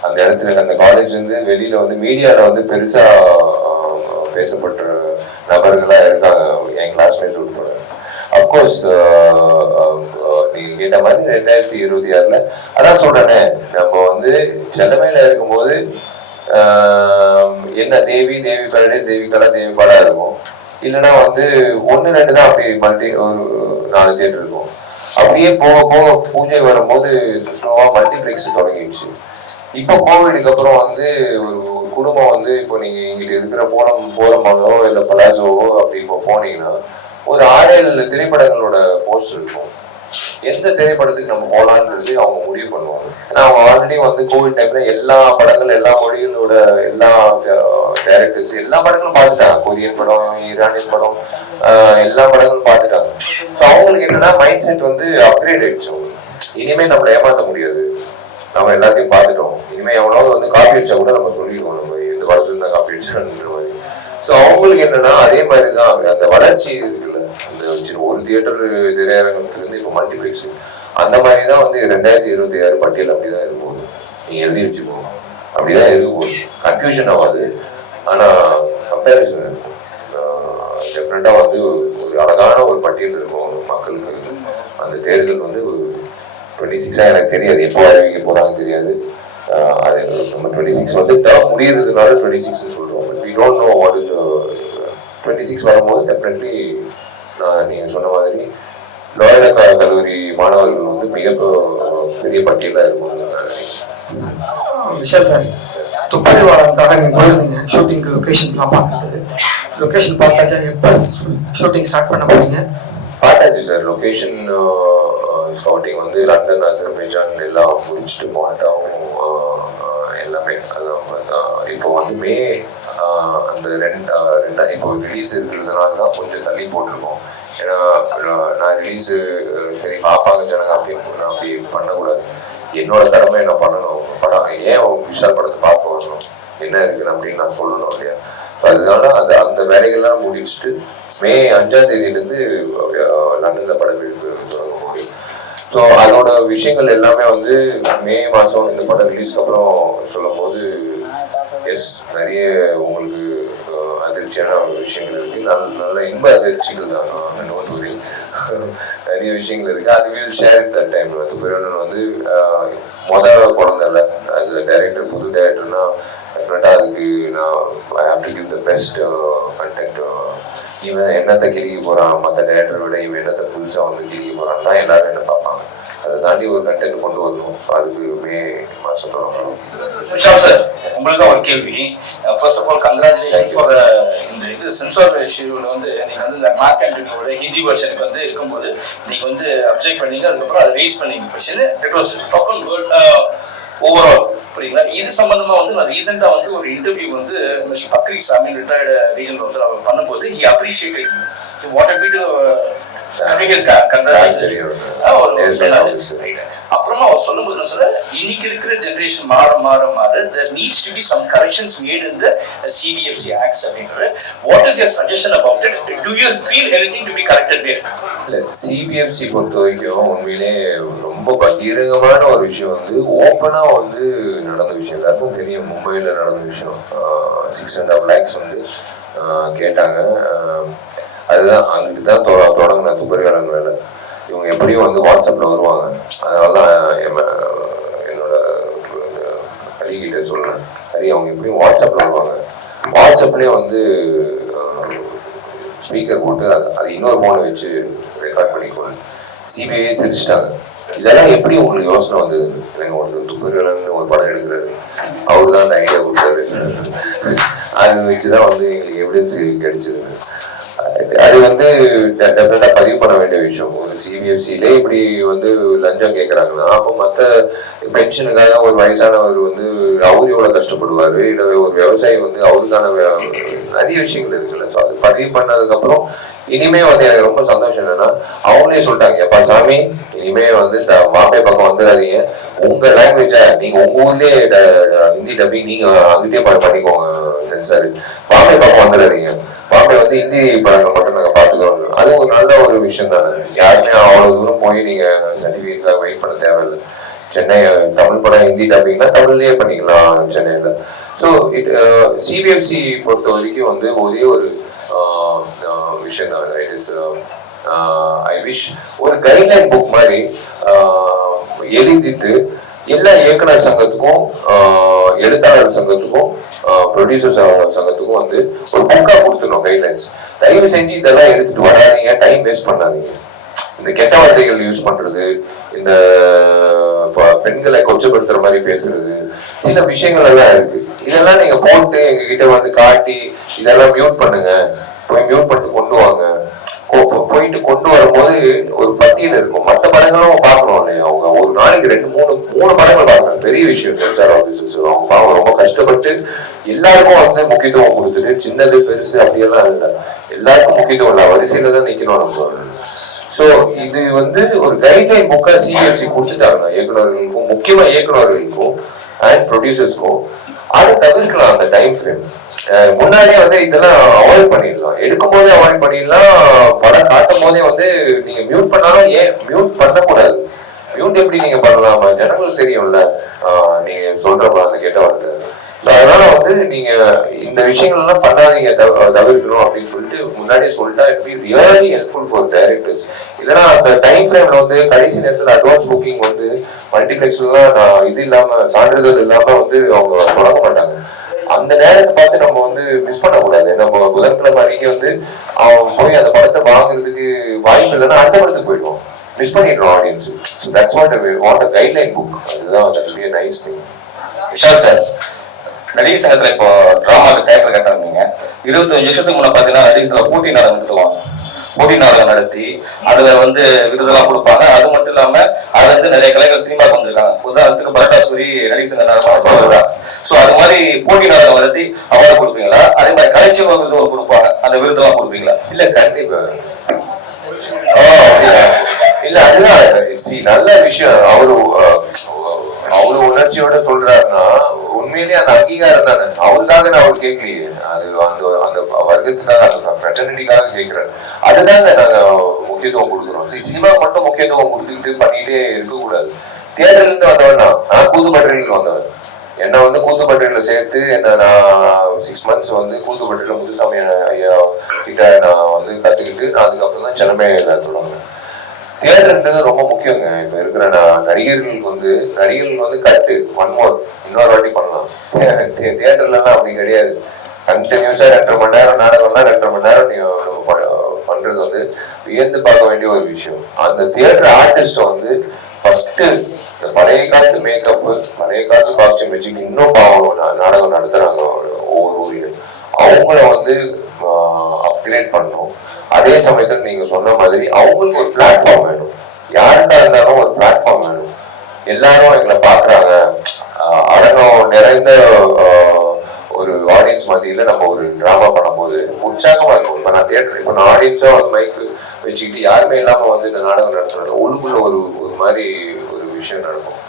அந்த இடத்துல அந்த காலேஜ் வந்து வெளியில வந்து மீடியால வந்து பெருசா பேசப்பட்ட நபர்களா இருக்காங்க என் கிளாஸ்மேட்ஸ் உட்பட. அப்கோர்ஸ் நீங்க கேட்ட மாதிரி 2026 அதான் சொல்றேனே, நம்ம வந்து செல்லமையில இருக்கும்போது என்ன தேவி பேரடைஸ், தேவி கலா, தேவி பாடா இருக்கும். இல்லைன்னா வந்து 1-2 தான் அப்படி மல்டி ஒரு 4 தியேட்டர் இருக்கும். அப்படியே போக போக பூஜை வரும்போது ஸ்லோவா மல்டிப்ளெக்ஸ் தொடங்கிடுச்சு. இப்போ கோவிடுக்கு அப்புறம் வந்து ஒரு குடும்பம் வந்து இப்போ நீங்க இங்கிட்ட இருக்கிற போரமானோ இல்லை பலாசோவோ அப்படி இப்போ போனீங்கன்னா ஒரு 6-7 திரைப்படங்களோட போஸ்டர் இருக்கும். எந்த திரைப்படத்துக்கு நம்ம போகலான்றது அவங்க முடிவு பண்ணுவாங்க. ஏன்னா அவங்க ஆல்ரெடி வந்து கோவிட் டைம்ல எல்லா படங்கள், எல்லா மொழிகளோட எல்லா டைரக்டர்ஸ் எல்லா படங்களும் பார்த்துட்டாங்க. கொரியன் படம், ஈரானியன் படம், எல்லா படங்களும் பார்த்துட்டாங்க. ஸோ அவங்களுக்கு என்னன்னா மைண்ட் செட் வந்து அப்கிரேட் ஆயிடுச்சு. இனிமே நம்மளை ஏமாற்ற முடியாது, நம்ம எல்லாத்தையும் பார்த்துட்டோம், இனிமே எவனாவது வந்து காப்பி அடிச்சா கூட நம்ம சொல்லிடுவோம் நம்ம இந்த படத்துல இருந்தா காப்பி அடிச்சான்ற மாதிரி. ஸோ அவங்களுக்கு என்னன்னா அதே மாதிரி தான் அந்த வளர்ச்சி இருக்குல்ல, அந்த ஒரு தியேட்டர் திரையரங்கத்திலிருந்து இப்போ மல்டிப்ளெக்ஸ் அந்த மாதிரி தான் வந்து 2026 பட்டியல் அப்படிதான் இருக்கும். நீங்க எழுதி வச்சுக்கோங்க, அப்படிதான் இருக்கும். கன்ஃபியூஷன் ஆகாது, ஆனா கம்பேரிசன் இருக்கும். டெஃபினட்டா வந்து ஒரு அழகான ஒரு பட்டியல் இருக்கும் மக்களுக்கு. அந்த தேர்தல் வந்து 26 எனக்கு தெரியாது, எப்போ அறிவிக்க போறாங்க தெரியாது. அது நம்ம 26 வந்து டேர்ம் முடியறதுனால 26 சொல்றோம். we don't know what is 26 வரும்போது டெஃபினெட்லி நான் நீங்க சொன்ன மாதிரி லோயலா கல்லூரி மாணவர்கள் வந்து மிக பெரிய பட்டியலாக இருக்கும். விஷால் சார், துப்பாக்கிவாளனுக்காக நீங்க போயிருந்தீங்க, ஷூட்டிங் லொகேஷன்ஸ்லாம் பார்த்துட்டு, லொகேஷன் பார்த்தாச்சா? எப்போ ஷூட்டிங் ஸ்டார்ட் பண்ண போறீங்க? பார்த்தாச்சு சார். லொகேஷன் ஸ்கவுட்டிங் வந்து லண்டன், அசர்பைஜான் எல்லாம் முடிச்சுட்டு மால்டாவும் எல்லாமே. இப்போ வந்து மே அந்த இப்போ ரிலீஸ் இருக்கிறதுனால தான் கொஞ்சம் தள்ளி போட்டிருக்கோம். ஏன்னா நான் ரிலீஸு சரி பார்ப்பாங்க ஜனங்க அப்படி பண்ணக்கூடாது. என்னோட கடமை நான் பண்ணணும். படம் ஏன் விஷால் படத்தை பார்க்க வரணும், என்ன இருக்குன்னு அப்படின்னு நான் சொல்லணும் இல்லையா? அதனால அந்த வேலைகள்லாம் முடிச்சுட்டு மே 5ஆம் தேதியிலேருந்து லண்டன்ல படப்பிடிப்பு தொடங்க முடியும். ஸோ அதோட விஷயங்கள் எல்லாமே வந்து மே மாதம் இந்த படம் ரிலீஸ்க்கு அப்புறம் சொல்லும் போது எஸ் நிறைய உங்களுக்கு அதிர்ச்சியான விஷயங்கள் இருக்கு. நல்ல இன்ப அதிர்ச்சிகள் தான் நோட்டூரில் நிறைய விஷயங்கள் இருக்கு. அது will share it that time. துப்பரவன் வந்து குழந்தைல ஆஸ் அ டைரக்டர், புது டைரக்டர்னா டெஃபினட்டாக அதுக்கு நான் I have to give the best content. இவன் என்னத்தை கிழிக்க போறான், மற்ற டேரக்டரை விட இவன் என்னத்தை புதுசாக வந்து கிழிக்க போறான்னா எல்லாரும் என்ன பார்ப்பாங்க. அதை தாண்டி ஒரு கண்டென்ட் கொண்டு வரணும். அதுக்கு மே மாதம் தொடங்கணும். விஷால் சார், உங்களுக்கு தான் ஒரு கேள்வி. First of all congratulation for இந்த சென்சார் ஷெடியூல் வந்து நீங்கள் வந்து இந்த மார்க் ஆண்டனியோட ஹிந்தி வெர்ஷனுக்கு வந்து இருக்கும்போது நீங்கள் வந்து அப்ஜெக்ட் பண்ணீங்க, அதுக்கப்புறம் அதை ரைஸ் பண்ணீங்க question. It was top and good overall. புரியுங்களா? இது சம்பந்தமா வந்து நான் ரீசெண்டா வந்து ஒரு இன்டர்வியூ வந்து மிஸ்டர் பக்ரி சாமி ரிட்டையர்டு ரீஜனல் வந்து அவர் பண்ணும்போது he appreciated you what me to அப்புறமா அவர் சொல்லும்போது நான் சொல்ல, இன்னைக்கு இருக்கிற ஜெனரேஷன் மாற மாற மாற there needs to be some corrections made in the CBFC acts அப்படிங்கற. What is your suggestion about it? Do you feel anything to be corrected there? இல்ல, CBFC பொறுத்த வரைக்கும் உண்மையிலே ரொம்ப பகிரங்கமான ஒரு விஷயம் வந்து ஓப்பனா வந்து நடந்த விஷயம். எல்லாருக்கும் தெரியும், மும்பையில் நடந்த விஷயம். 6.5 lakhs வந்து கேட்டாங்க. அதுதான் அங்கிட்டு தான் தொடங்கின துப்பறியாளர் வேலை. இவங்க எப்படியும் வந்து வாட்ஸ்அப்பில் வருவாங்க. அதனால தான் என்னோட ஹரிகிட்ட சொல்கிறேன், ஹரி அவங்க எப்படியும் வாட்ஸ்அப்பில் வருவாங்க. வாட்ஸ்அப்லேயே வந்து ஸ்பீக்கர் போட்டு அது இன்னொரு ஃபோனை வச்சு ரெக்கார்ட் பண்ணிக்கொள்ளு. சிபிஐ சிரிச்சிட்டாங்க. இதெல்லாம் எப்படி உங்களுக்கு யோசனை வந்தது? எனக்கு ஒன்று துப்பறியாளர்னு ஒரு படம் எடுக்கிறாரு, அவரு தான் அந்த ஐடியா கொடுத்தாரு. அது வச்சுதான் வந்து எங்களுக்கு எவிடன்ஸ் கிடைச்சிருக்கு. அது வந்து டெஃபினட்டா பதிவு பண்ண வேண்டிய விஷயம். ஒரு சிபிஎஃப்சிலே இப்படி வந்து லஞ்சம் கேட்கறாங்கன்னா அப்போ மற்ற பென்ஷனுக்காக ஒரு வயசானவர் வந்து அவரு எவ்வளவு கஷ்டப்படுவாரு, இல்லை ஒரு விவசாயி வந்து அவருக்கான நிறைய விஷயங்கள் இருக்குல்ல. ஸோ அது பதிவு பண்ணதுக்கு அப்புறம் இனிமே வந்து எனக்கு ரொம்ப சந்தோஷம் என்னன்னா அவங்களே சொல்லிட்டாங்க, எப்பா சாமி இனிமே வந்து மாப்பே பக்கம் வந்துடாதீங்க, உங்க லாங்குவேஜா நீங்க உங்க ஊர்லயே ஹிந்தி டப்பிங் நீங்க அங்கிட்டே பண்ணிக்கோங்க சென்சார், பாம்பே பக்கம் வந்துடாதீங்க, பாம்பே வந்து ஹிந்தி படங்கள் மட்டும் நாங்க பாத்துக்கிறோம். அது ஒரு நல்ல ஒரு விஷயம் தானே. யாருமே அவ்வளவு தூரம் போய் நீங்க சர்டிபிகேட்காக வெயிட் பண்ண தேவையில்லை. சென்னை தமிழ் படம் ஹிந்தி டப்பிங்னா தமிழ்லயே பண்ணிக்கலாம் சென்னையில. ஸோ சிபிஎஃப்சி பொறுத்த வரைக்கும் வந்து ஒரே ஒரு விஷயம் தான். இட் இஸ் ஐ விஷ் ஒரு கைட்லைன் புக் மாதிரி எழுதிட்டு எல்லா இயக்குனர் சங்கத்துக்கும் எழுத்தாளர் சங்கத்துக்கும் ப்ரொடியூசர் சங்கத்துக்கும் வந்து ஒரு புக்கா கொடுத்துடணும் கைட்லைன்ஸ். தயவு செஞ்சு இதெல்லாம் எடுத்துட்டு வராதீங்க, டைம் வேஸ்ட் பண்ணாதீங்க. இந்த கெட்ட வார்த்தைகள் யூஸ் பண்றது, இந்த பெண்களை கொச்சப்படுத்துற மாதிரி பேசுறது, சில விஷயங்கள் எல்லாம் இருக்கு. இதெல்லாம் நீங்க போட்டு எங்க கிட்ட வந்து காட்டி இதெல்லாம் மியூட் பண்ணுங்க, போய் மியூட் பண்ணிட்டு கொண்டு வாங்க. போயிட்டு கொண்டு வரும்போது ஒரு பட்டியல் இருக்கும். மற்ற படங்களும் பார்க்கணும் இல்லையா? அவங்க ஒரு நாளைக்கு 2-3 படங்கள் பார்க்கணும். பெரிய விஷயம் சென்சார் ஆபீசர்ஸ். அவங்க ரொம்ப கஷ்டப்பட்டு எல்லாருக்கும் வந்து முக்கியத்துவம் கொடுத்துட்டு சின்னது பெருசு அப்படியெல்லாம் இல்லை, எல்லாருக்கும் முக்கியத்துவம் இல்லை, வரிசையில தான் நிக்கணும் நம்ம. ஸோ இது வந்து ஒரு கைட்லைன் புக்கா சிபிஎஃப்சி கொடுத்துட்டாங்க இயக்குநர்களுக்கும், முக்கியமா இயக்குநர்களுக்கும் அண்ட் ப்ரொடியூசர்ஸ்க்கும். அதை தவிர்க்கலாம் அந்த டைம் ஃப்ரேம். முன்னாடியே வந்து இதெல்லாம் அவாய்ட் பண்ணிடலாம், எடுக்கும் போதே அவாய்ட் பண்ணிடலாம். படம் காட்டும் போதே வந்து நீங்க மியூட் பண்ணாலும் ஏன் மியூட் பண்ணக்கூடாது? மியூட் எப்படி நீங்க பண்ணலாமா? ஜனங்களுக்கு தெரியும்ல நீங்க சொல்றப்ப அந்த கெட்ட வார்த்தை. ஸோ அதனால வந்து நீங்க இந்த விஷயங்கள் எல்லாம் பண்ணாதீங்க, தவிர்க்கணும் அப்படின்னு சொல்லிட்டு முன்னாடியே சொல்லிட்டா it be really helpful for directors. இல்லைன்னா அந்த டைம் ஃப்ரேம்ல வந்து கடைசி நேரத்தில் அட்வான்ஸ் புக்கிங் வந்து மல்டிபிளெக்ஸ்லாம் இது இல்லாம சான்றிதழ் இல்லாம வந்து அவங்க தொடங்க மாட்டாங்க. அந்த நேரத்தை பார்த்து நம்ம வந்து மிஸ் பண்ணக்கூடாது. நம்ம புதன்கிழமை அன்னைக்கு வந்து அவன் போய் அந்த படத்தை வாங்குறதுக்கு வாய்ப்பு இல்லைன்னா அடுத்த படத்துக்கு போயிடுவோம், மிஸ் பண்ணிடுறோம் audience. So that's what a guideline book. அதுதான் that will be a nice thing. Vishal sir, நடிகர் சங்கத்துல இப்போ டிராமாக்கு தேட்டர் கட்டாங்க. 25 வருஷத்துக்கு முன்ன பாத்தீங்கன்னா நடிகர் போட்டி நாடகம் நடத்துவாங்க. போட்டி நாடகம் நடத்தி அதுல வந்து விருதெல்லாம் கொடுப்பாங்க. அது மட்டும் இல்லாம அதுல வந்து நிறைய கலைஞர் சினிமாவுக்கு வந்திருக்காங்க. உதாரணத்துக்கு பரட்டாசூரி நடிகர் சங்க நாடகம். சோ அது மாதிரி போட்டி நாடகம் நடத்தி அவார்டு கொடுப்பீங்களா? அதே மாதிரி கலைச்செல்வம் விருது கொடுப்பாங்க, அந்த விருதெல்லாம் கொடுப்பீங்களா? இல்ல கண்டிப்பா இல்ல. அதுதான் நல்ல விஷயம். அவரு உணர்ச்சியோட சொல்றாருன்னா உண்மையிலேயே அந்த அங்கீகாரம் தானே. அவருக்காக நான் அவர் கேட்கலையே, அது அந்த வர்க்கத்துக்காக அந்த ஃப்ரெட்டர்னிட்டிக்காக கேட்கிறாரு. அதுதாங்க நாங்க முக்கியத்துவம் கொடுக்குறோம். சினிமா மட்டும் முக்கியத்துவம் கொடுத்துக்கிட்டு பண்ணிட்டே இருக்கக்கூடாது. தியேட்டர்ல இருந்து வந்தவன் நான் கூத்துப்பட்டியலுக்கு வந்தவன். என்னை வந்து கூத்துப்பட்டியல சேர்த்து நான் 6 months வந்து கூத்துப்பட்டியல முத்துசாமி ஐயா கிட்ட நான் வந்து கத்துக்கிட்டு நான் அதுக்கப்புறம் தான் சென்னை சொல்லுவாங்க. தியேட்டர்ன்றது ரொம்ப முக்கியங்க. இப்ப இருக்கிற நடிகர்களுக்கு வந்து கட்டு இன்னொரு வாட்டி பண்ணலாம். தியேட்டர்ல எல்லாம் அப்படி கிடையாது. கண்டினியூஸா 2.5 மணி நேரம் நாடகம்னா 2.5 மணி நேரம் நீங்க பண்றது வந்து வியந்து பார்க்க வேண்டிய ஒரு விஷயம். அந்த தியேட்டர் ஆர்டிஸ்ட வந்து ஃபர்ஸ்ட் இந்த பழைய காலத்து மேக்கப், பழைய காலத்து காஸ்டியூம் வச்சுட்டு இன்னும் நாடகம் நடத்துறாங்க ஒவ்வொரு ஊரிலும். அவங்கள வந்து அப்கிரேட் பண்ணணும். அதே சமயத்தில் நீங்க சொன்ன மாதிரி அவங்களுக்கு ஒரு பிளாட்ஃபார்ம் வேணும். யாருக்கா இருந்தாலும் ஒரு பிளாட்ஃபார்ம் வேணும். எல்லாரும் எங்களை பாக்குறாங்க, அடங்கம் நிறைந்த ஒரு ஆடியன்ஸ் மத்தியில நம்ம ஒரு டிராமா பண்ணும்போது உற்சாகமா இருக்கும். இப்ப நான் தியேட்டர் இப்ப நான் ஆடியன்ஸா வந்து மைக்கு வச்சுக்கிட்டு யாருமே இல்லாம வந்து இந்த நாடகம் நடத்துறோம், உள்ளுக்குள்ள ஒரு மாதிரி ஒரு விஷயம் நடக்கும்.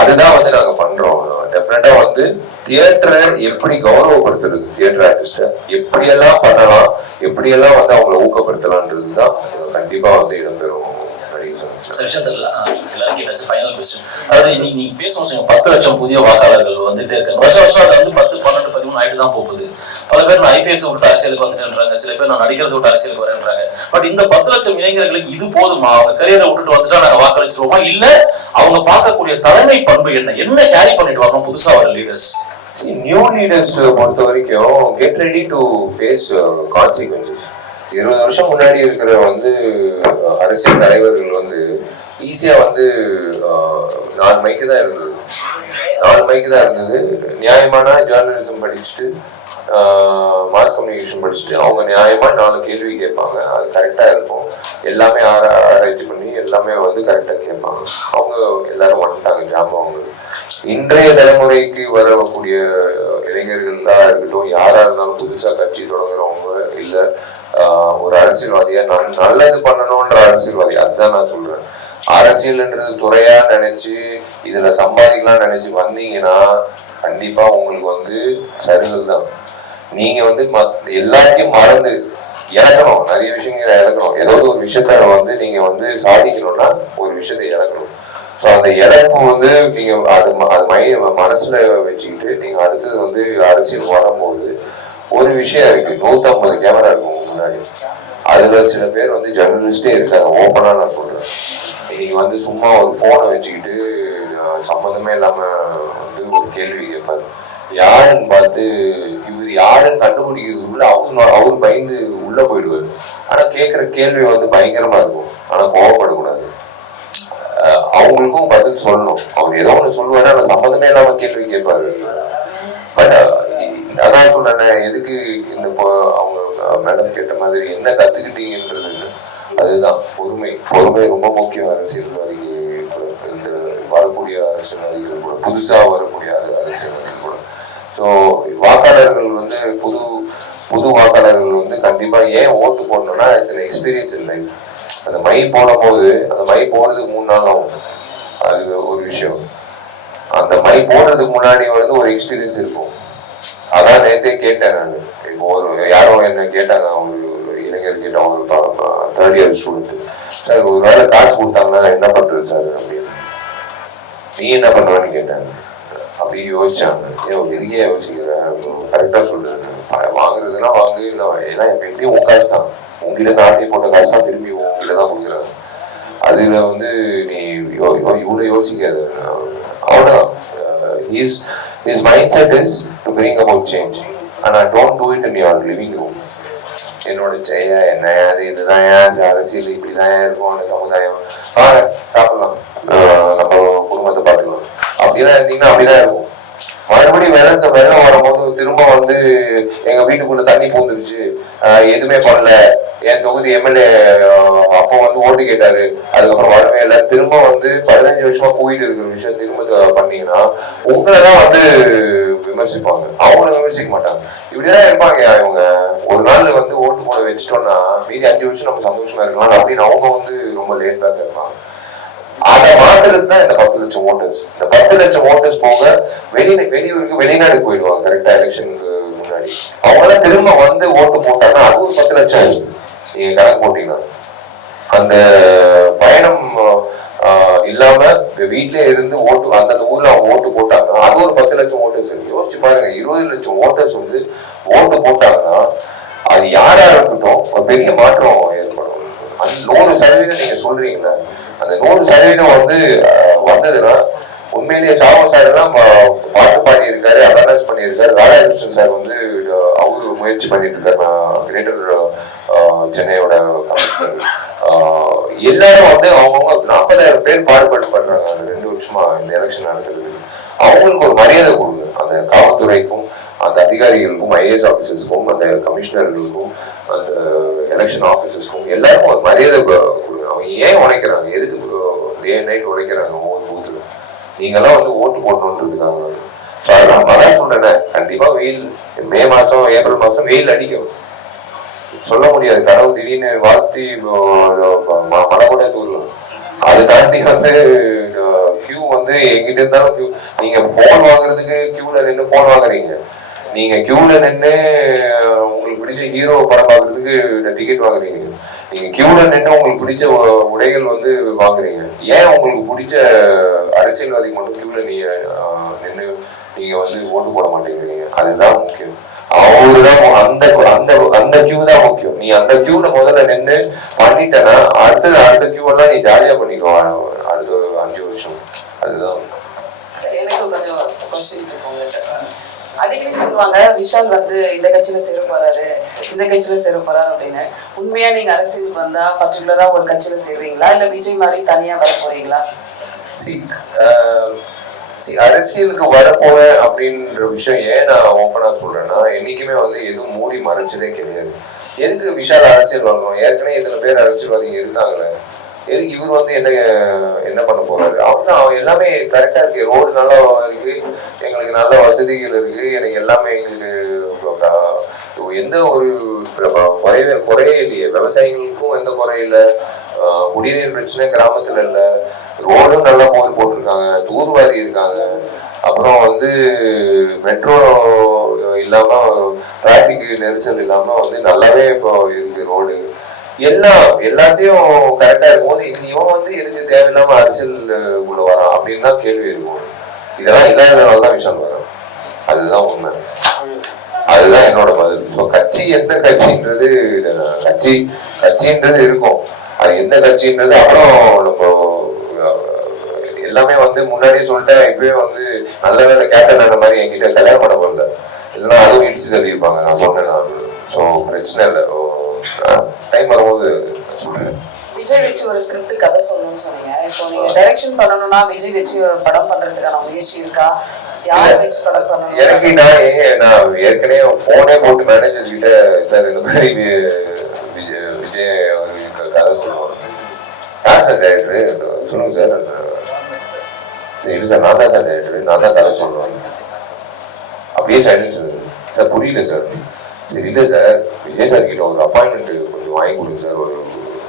அதுதான் வந்து நாங்க பண்றோம். டெஃபினட்டா வந்து தியேட்டரை எப்படி கௌரவப்படுத்துறது, தியேட்டர் ஆர்டிஸ்ட எப்படியெல்லாம் பண்ணலாம், எப்படியெல்லாம் வந்து அவங்களை ஊக்கப்படுத்தலாம்ன்றதுதான் கண்டிப்பா வந்து இடம்பெறும். அதாவது இன்னைக்கு நீங்க பேசணும் 10 லட்சம் புதிய வாக்காளர்கள் வந்துட்டே இருக்காங்க. வருஷம் அது வந்து 10, 12, 13 ஆயிட்டு தான் போகுது. பல பேர் நான் ஐபிஎஸ் விட்டு அரசியலுக்கு வந்துட்டுன்றாங்க, சில பேர் நான் நடிக்கிறது விட்டு அரசியலுக்கு வரேன்றாங்க. பட் இந்த 10 லட்சம் இளைஞர்களுக்கு இது போதுமா? அவங்க கரியரை விட்டுட்டு வந்துட்டா நாங்க வாக்களிச்சிருவோமா? இல்ல அவங்க பார்க்கக்கூடிய தலைமை பண்பு என்ன கேரி பண்ணிட்டு வரணும் புதுசா வர லீடர்ஸ்? நியூ லீடர்ஸ் பொறுத்த வரைக்கும் get ready to face consequences. 20 வருஷம் முன்னாடி இருக்கிற வந்து அரசியல் தலைவர்கள் வந்து ஈஸியா வந்து 4 மைக்கு தான் இருந்தது. 4 மைக்கு தான் இருந்தது. நியாயமான ஜேர்னலிசம் படிச்சுட்டு மாஸ் கம்யூனிகேஷன் படிச்சுட்டு அவங்க நியாயமா 4 கேள்வி கேட்பாங்க, அது கரெக்டா இருக்கும், எல்லாமே ஆராய்ச்சி பண்ணி எல்லாமே வந்து கரெக்டா கேட்பாங்க. அவங்க எல்லாரும் வந்துட்டாங்க ஜாம்பவங்க. இன்றைய தலைமுறைக்கு வரக்கூடிய இளைஞர்களா இருக்கட்டும், யாரா இருந்தாலும் புதுசா கட்சி தொடங்குறவங்க இல்ல ஒரு அரசியல்வாதியா நல்லது பண்ணணும்ன்ற அரசியல்வாதி, அதுதான் நான் சொல்றேன். அரசியல்ன்றது துறையா நினைச்சு இதுல சம்பாதிக்கலாம் நினைச்சு வந்தீங்கன்னா கண்டிப்பா உங்களுக்கு வந்து சருகல் தான். நீங்க வந்து எல்லாத்தையும் மறந்து இழக்கணும், நிறைய விஷயங்களை இழக்கணும். ஏதாவது ஒரு விஷயத்த வந்து நீங்க வந்து சாதிக்கணும்னா ஒரு விஷயத்தை இழக்கணும். ஸோ அந்த இழப்பு வந்து நீங்க அது மனசுல வச்சுக்கிட்டு நீங்க அடுத்தது வந்து அரசியல் வரும்போது ஒரு விஷயம் இருக்கு, 150 கேமரா இருக்கும் முன்னாடி. அதுல சில பேர் வந்து ஜெர்னலிஸ்டே இருக்காங்க, ஓப்பனா நான் சொல்றேன். நீங்க வந்து சும்மா ஒரு போனை வச்சுக்கிட்டு சம்மந்தமே இல்லாம வந்து ஒரு கேள்வி கேட்பாரு, யாருன்னு பார்த்து இவர் யாருன்னு கண்டுபிடிக்கிறதுக்குள்ள அவர் பயந்து உள்ள போயிடுவாரு. ஆனா கேட்கிற கேள்வி வந்து பயங்கரமா இருக்கும், ஆனா கோவப்படக்கூடாது. அவங்களுக்கும் பதில் சொல்லணும். அவர் ஏதோ ஒண்ணு சொல்லுவாரு, ஆனா சம்மந்தமே இல்லாம கேள்வி கேட்பாரு. பட் அதான் சொல்றேன், எதுக்கு இந்த அவங்க மேடம் கேட்ட மாதிரி என்ன கத்துக்கிட்டீங்கன்றது, அதுதான் பொறுமை. பொறுமை ரொம்ப முக்கியம் அரசியல்வாதிக்கு, இந்த வரக்கூடிய அரசியல்வாதிகள் கூட, புதுசா வரக்கூடிய அரசியல்வாதிகள் கூட. ஸோ வாக்காளர்கள் வந்து புது வாக்காளர்கள் வந்து கண்டிப்பா ஏன் ஓட்டு போடணும்னா இட்ஸ் an எக்ஸ்பீரியன்ஸ் இல்லை. அந்த மை போடும்போது அந்த மை போடுறதுக்கு 3 நாள் ஆகும், அது ஒரு விஷயம். அந்த மை போடுறதுக்கு முன்னாடி வந்து ஒரு எக்ஸ்பீரியன்ஸ் இருக்கும். அதான் நேற்றே கேட்டேன் நான். இப்போ யாரும் என்ன கேட்டாங்க, ஒரு இளைஞர் கேட்டாங்க, ஒரு 3rd இயர் ஸ்டூடெண்ட், சார் ஒரு வேலை காசு கொடுத்தாங்கன்னா என்ன பண்றது சார் அப்படின்னு, நீ என்ன பண்ணுவான்னு கேட்டாங்க. அப்படி யோசிச்சாங்க, எதுக்கே யோசிக்கிற, கரெக்டா சொல்றேன், வாங்குறதுன்னா வாங்கு, இல்லை ஏன்னா எப்படியும் உன் காசு தான், உங்ககிட்ட நாட்டி போட்ட காசு தான் திரும்பி உங்ககிட்ட தான் கொடுக்குறாங்க. அதுல வந்து நீ இவ்வளவு யோசிக்காது. அவ்வளவுதான். His mindset is to bring about change, and I don't do it in your living room. என்னோட என்ன அது இதுதான் அரசியல் இப்படிதான் இருக்கும், சமுதாயம் சாப்பிடலாம், நம்ம குடும்பத்தை பார்த்துக்கலாம், அப்படிதான் இருந்தீங்கன்னா அப்படிதான் இருக்கும். மறுபடியும் வெள்ளம் வரும்போது திரும்ப வந்து எங்க வீட்டுக்குள்ள தண்ணி பூந்துருச்சு, எதுவுமே பண்ணல, என் தொகுதி எம்எல்ஏ அப்போ வந்து ஓட்டு கேட்டாரு, அதுக்கப்புறம் வரவே இல்லை, திரும்ப வந்து 15 வருஷமா போயிட்டு இருக்கிற விஷயம் திரும்ப பண்ணீங்கன்னா உங்களைதான் வந்து விமர்சிப்பாங்க, அவங்கள விமர்சிக்க மாட்டாங்க. இப்படிதான் இருப்பாங்க இவங்க. ஒரு நாள் வந்து ஓட்டு போட வச்சிட்டோம்னா மீதி 5 வருஷம் நம்ம சந்தோஷமா இருக்கலாம் அப்படின்னு அவங்க வந்து ரொம்ப லேட் பேக் இருப்பாங்க. அதை மாத்துறது தான் இந்த 10 லட்சம் ஓட்டர்ஸ். இந்த 10 லட்சம் ஓட்டர்ஸ் போக வெளியூருக்கு வெளிநாடு போயிடுவாங்க கரெக்டா எலெக்ஷனுக்கு முன்னாடி. அவங்களாம் திரும்ப வந்து ஓட்டு போட்டாங்கன்னா அது ஒரு 10 லட்சம் இருக்கு. நீங்க கணக்கு போட்டீங்கன்னா அந்த பயணம் இல்லாம வீட்லயே இருந்து ஓட்டு அந்தந்த ஊர்ல அவங்க ஓட்டு போட்டாங்கன்னா அது ஒரு 10 லட்சம் ஓட்டர்ஸ் இருக்கு. யோசிச்சு பாருங்க, 20 லட்சம் ஓட்டர்ஸ் வந்து ஓட்டு போட்டாங்கன்னா அது யாரா இருக்கட்டும் ஒரு பெரிய மாற்றம் ஏற்படும். அந்த 100% நீங்க சொல்றீங்களா, அந்த 100% வந்து வந்ததுன்னா உண்மையிலேயே சாமோ சார் எல்லாம் பாட்டு பாடி இருக்காரு, அவேர்னஸ் பண்ணியிருக்காரு. ராதாகிருஷ்ணன் சார் வந்து அவரு முயற்சி பண்ணிட்டு இருக்காரு, கிரேட்டர் சென்னையோட கமிஷனர். எல்லாரும் வந்து அவங்கவுங்க 40,000 பேர் பாடுபட்டு பண்றாங்க அந்த 2 வருஷமா இந்த எலெக்ஷன் நடக்கிறது. அவங்களுக்கு ஒரு மரியாதை கொடுங்க, அந்த காவல்துறைக்கும் அந்த அதிகாரிகளுக்கும் ஐஏஎஸ் ஆபீசர்ஸ்க்கும் அந்த கமிஷனர்களுக்கும் அந்த எலெக்ஷன் ஆபீசர்ஸ்க்கும் எல்லாருக்கும் ஒரு மரியாதை கொடுங்க. அவங்க ஏன் உழைக்கிறாங்க, எதுக்கு டே நைட் உழைக்கிறாங்க ஒவ்வொரு பூத்துல, நீங்கெல்லாம் வந்து ஓட்டு போடணுன்றதுக்காக. ஸோ அதெல்லாம் அதான் சொல்றேன், கண்டிப்பா வெயில் மே மாசம் ஏப்ரல் மாசம் வெயில் அடிக்கும், சொல்ல முடியாது. கடவுள் திடீர்னு வாழ்த்தி மழை கூட தூரலாம். அதை தாண்டி வந்து கியூ வந்து எங்கிட்ட இருந்தாலும் கியூ, நீங்க போன் வாங்குறதுக்கு கியூல நின்று போன் வாங்குறீங்க, நீங்க கியூல நின்று உங்களுக்கு பிடிச்ச ஹீரோ படம் பார்க்கறதுக்கு டிக்கெட் வாங்குறீங்க, நீங்க கியூல நின்று உங்களுக்கு பிடிச்ச உடைகள் வந்து வாங்குறீங்க. ஏன் உங்களுக்கு பிடிச்ச அரசியல்வாதிக்கு மட்டும் கியூல நீங்க நின்று நீங்க வந்து ஓட்டு போட மாட்டேங்கிறீங்க? அதுதான் முக்கியம். அவருதான் அந்த கியூ தான் முக்கியம். நீ அந்த கியூல முதல்ல நின்று பண்ணிட்டனா அடுத்த கியூ எல்லாம் நீ ஜாலியா பண்ணிக்கோ அடுத்த 5 வருஷம். அதுதான். எனக்கு கொஞ்சம் கொஸ்டின் இருக்கு. அடிக்கடி சொல்லுவாங்க விஷால் வந்து இந்த கட்சியில சேர போறாரு, இந்த கட்சியில சேர போறாரு அப்படின்னு. உண்மையா நீங்க அரசியலுக்கு வந்தா பர்டிகுலரா ஒரு கட்சியில சேருவீங்களா, இல்ல விஜய் மாதிரி தனியா வர போறீங்களா? அரசியலுக்கு வரப்போறேன் அப்படின்ற விஷயம் ஏன் நான் ஓப்பனா சொல்றேன்னா, என்னைக்குமே வந்து எதுவும் மூடி மறைச்சதே கிடையாது. எதுக்கு விஷால் அரசியல் வரணும்? ஏற்கனவே இத்தனை பேர் அரசியல்வாதிங்க இருக்காங்களே, எதுக்கு இவர் வந்து என்ன பண்ண போறாரு? அவன் எல்லாமே கரெக்டா இருக்கு, ரோடு நல்லா இருக்கு, எங்களுக்கு நல்ல வசதிகள் இருக்கு, எனக்கு எல்லாமே எங்களுக்கு எந்த ஒரு குறையே இல்லையே, விவசாயிகளுக்கும் எந்த குறை இல்லை, குடிநீர் பிரச்சனை கிராமத்துல இல்லை, ரோடும் நல்லா போட்டிருக்காங்க, தூர்வாரி இருக்காங்க, அப்புறம் வந்து மெட்ரோ இல்லாம டிராபிக் நெரிசல் இல்லாம வந்து நல்லாவே இப்போ இருக்கு ரோடு, எல்லாத்தையும் கரெக்டா இருக்கும்போது இவன் வந்து எதுக்கு தேவையில்லாம அரசியல் உள்ள வரான் அப்படின்னு தான் கேள்வி இருக்கும். இதெல்லாம் இல்லாததுனாலதான் விஷயம் வரும், அதுதான் உண்மை, அதுதான் என்னோட பதில். இப்போ கட்சி எந்த கட்சின்றது, கட்சின்றது இருக்கும், அது எந்த கட்சின்றது அப்புறம் நம்ம எல்லாமே வந்து முன்னாடியே சொல்லிட்டேன். இப்பவே வந்து நல்ல வேலை கேப்டன் அந்த மாதிரி என்கிட்ட கல்யாணம் பண்ண போகல, இல்லைன்னா அதுவும் இடிச்சு தள்ளியிருப்பாங்க. நான் சொன்னேன், ஸோ பிரச்சனை இல்லை, டைம் வரும்போது சொல்றேன். விஜய் வச்சு ஒரு ஸ்கிரிப்ட் கதை சொல்லணும்னு சொன்னீங்க. இப்போ நீங்க டைரக்ஷன் பண்ணணும்னா விஜய் வச்சு படம் பண்றதுக்கான முயற்சி இருக்கா? யாரை வச்சு படம் பண்ணணும்? எனக்கு நான் ஏற்கனவே போனே போட்டு மேனேஜர் கிட்ட, சார் இந்த மாதிரி விஜய் அவர்களுக்கு கதை சொல்லுவாங்க. யார் சார் டைரக்டரு சொல்லுங்க சார். இல்லை சார், நான் தான் சார் டைரக்டரு, நான் தான் கதை சொல்லுவேன். அப்படியே சைலன்ஸ் சார், புரியல சார். சரி இல்லை சார், விஜய் சார் கிட்ட ஒரு அப்பாயின்மெண்ட் கொஞ்சம் வாங்கி கொடுங்க சார், ஒரு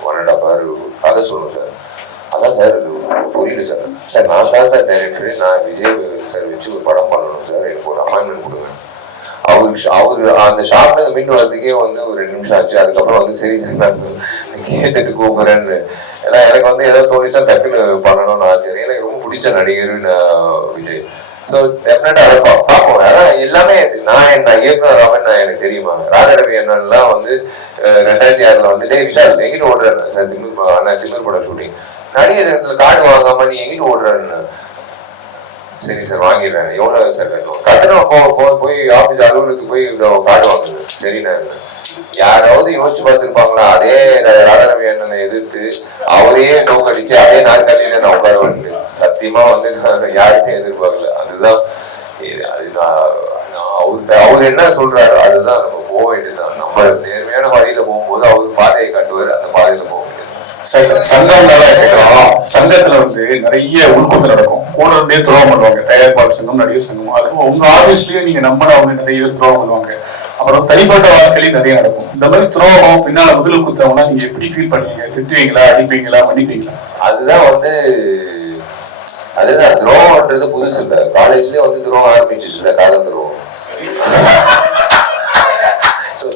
1.5 hour கதை சொல்லணும் சார். அதான் சார் புரியல சார். சார் நான் தான் சார் டைரக்டரு, நான் விஜய் சார் வச்சு ஒரு படம் பண்ணணும் சார், எனக்கு ஒரு அப்பாயின்மெண்ட் கொடுங்க. அவரு அந்த ஷாப்ல மீண்டு வர்றதுக்கே வந்து ஒரு 2 நிமிஷம் ஆச்சு. அதுக்கப்புறம் வந்து சரி சார் நான் கேட்டுட்டு கூப்பிடுறேன்னு, ஏன்னா எனக்கு வந்து ஏதோ தோணிச்சா டக்குன்னு பண்ணணும்னு ஆசை. எனக்கு ரொம்ப பிடிச்ச நடிகர் விஜய். ஸோ டெஃபினட்டா அதை பார்ப்போம். அதான் எல்லாமே நான் இயக்குனர் ராமன் எனக்கு தெரியுமா, ராஜரவி அண்ணன்லாம் வந்து 2006 வந்துட்டு விஷால் எங்கிட்ட ஓடுறாரு சார், திமிர் படம் ஷூட்டிங், நடிகர் இடத்துல கார்டு வாங்காம நீ எங்கிட்ட ஓடுறாருன்னு. சரி சார் வாங்கிடுறேன், எவ்வளோ சார் வேணும்? கட்டணம் போய் ஆஃபீஸ் அலுவலகத்துக்கு போய் கார்டு வாங்குது. சரிண்ணா, யாராவது யோசிச்சு பார்த்துருப்பாங்களா? அதே ராதாரவி அண்ணனை எதிர்த்து அவரையே நோக்கடிச்சு அதே நாற்காலியில நான் உட்கார வேண்டிய சத்தியமா வந்து யாருக்கும் எதிர்பார்க்கல. அதுதான் அவர் என்ன சொல்றாரு அதுதான் நம்ம போக வேண்டியதுதான். நம்ம நேர்மையான வழியில போகும்போது அவர் பாதையை காட்டுவார், அந்த பாதையில போக வேண்டியது. சங்கம் கேட்கலாம். சங்கத்துல வந்து நிறைய உள்கொண்டு நடக்கும், கூட இருந்தே துரோகம் பண்ணுவாங்க. தயாரிப்பாளர் சங்கம், நடிகர் சங்கம், அதுவும் உங்க ஆபீஸ்லயே நீங்க நம்பினவங்க நிறைய பேர் துரோகம் பண்ணுவாங்க. அப்புறம் தனிப்பட்ட வாழ்க்கையிலும் நிறைய நடக்கும். இந்த மாதிரி துரோகம் பின்னால முதல் குத்தவங்கன்னா நீங்க எப்படி ஃபீல் பண்ணுவீங்க? திட்டுவீங்களா, அடிப்பீங்களா, மன்னிப்பீங்களா? அதுதான் துரோகம்ன்றது புதுசு இல்லை. காலேஜ்லயே வந்து துரோகம் ஆரம்பிச்சிச்சு இல்லை, காதல் துரோகம்.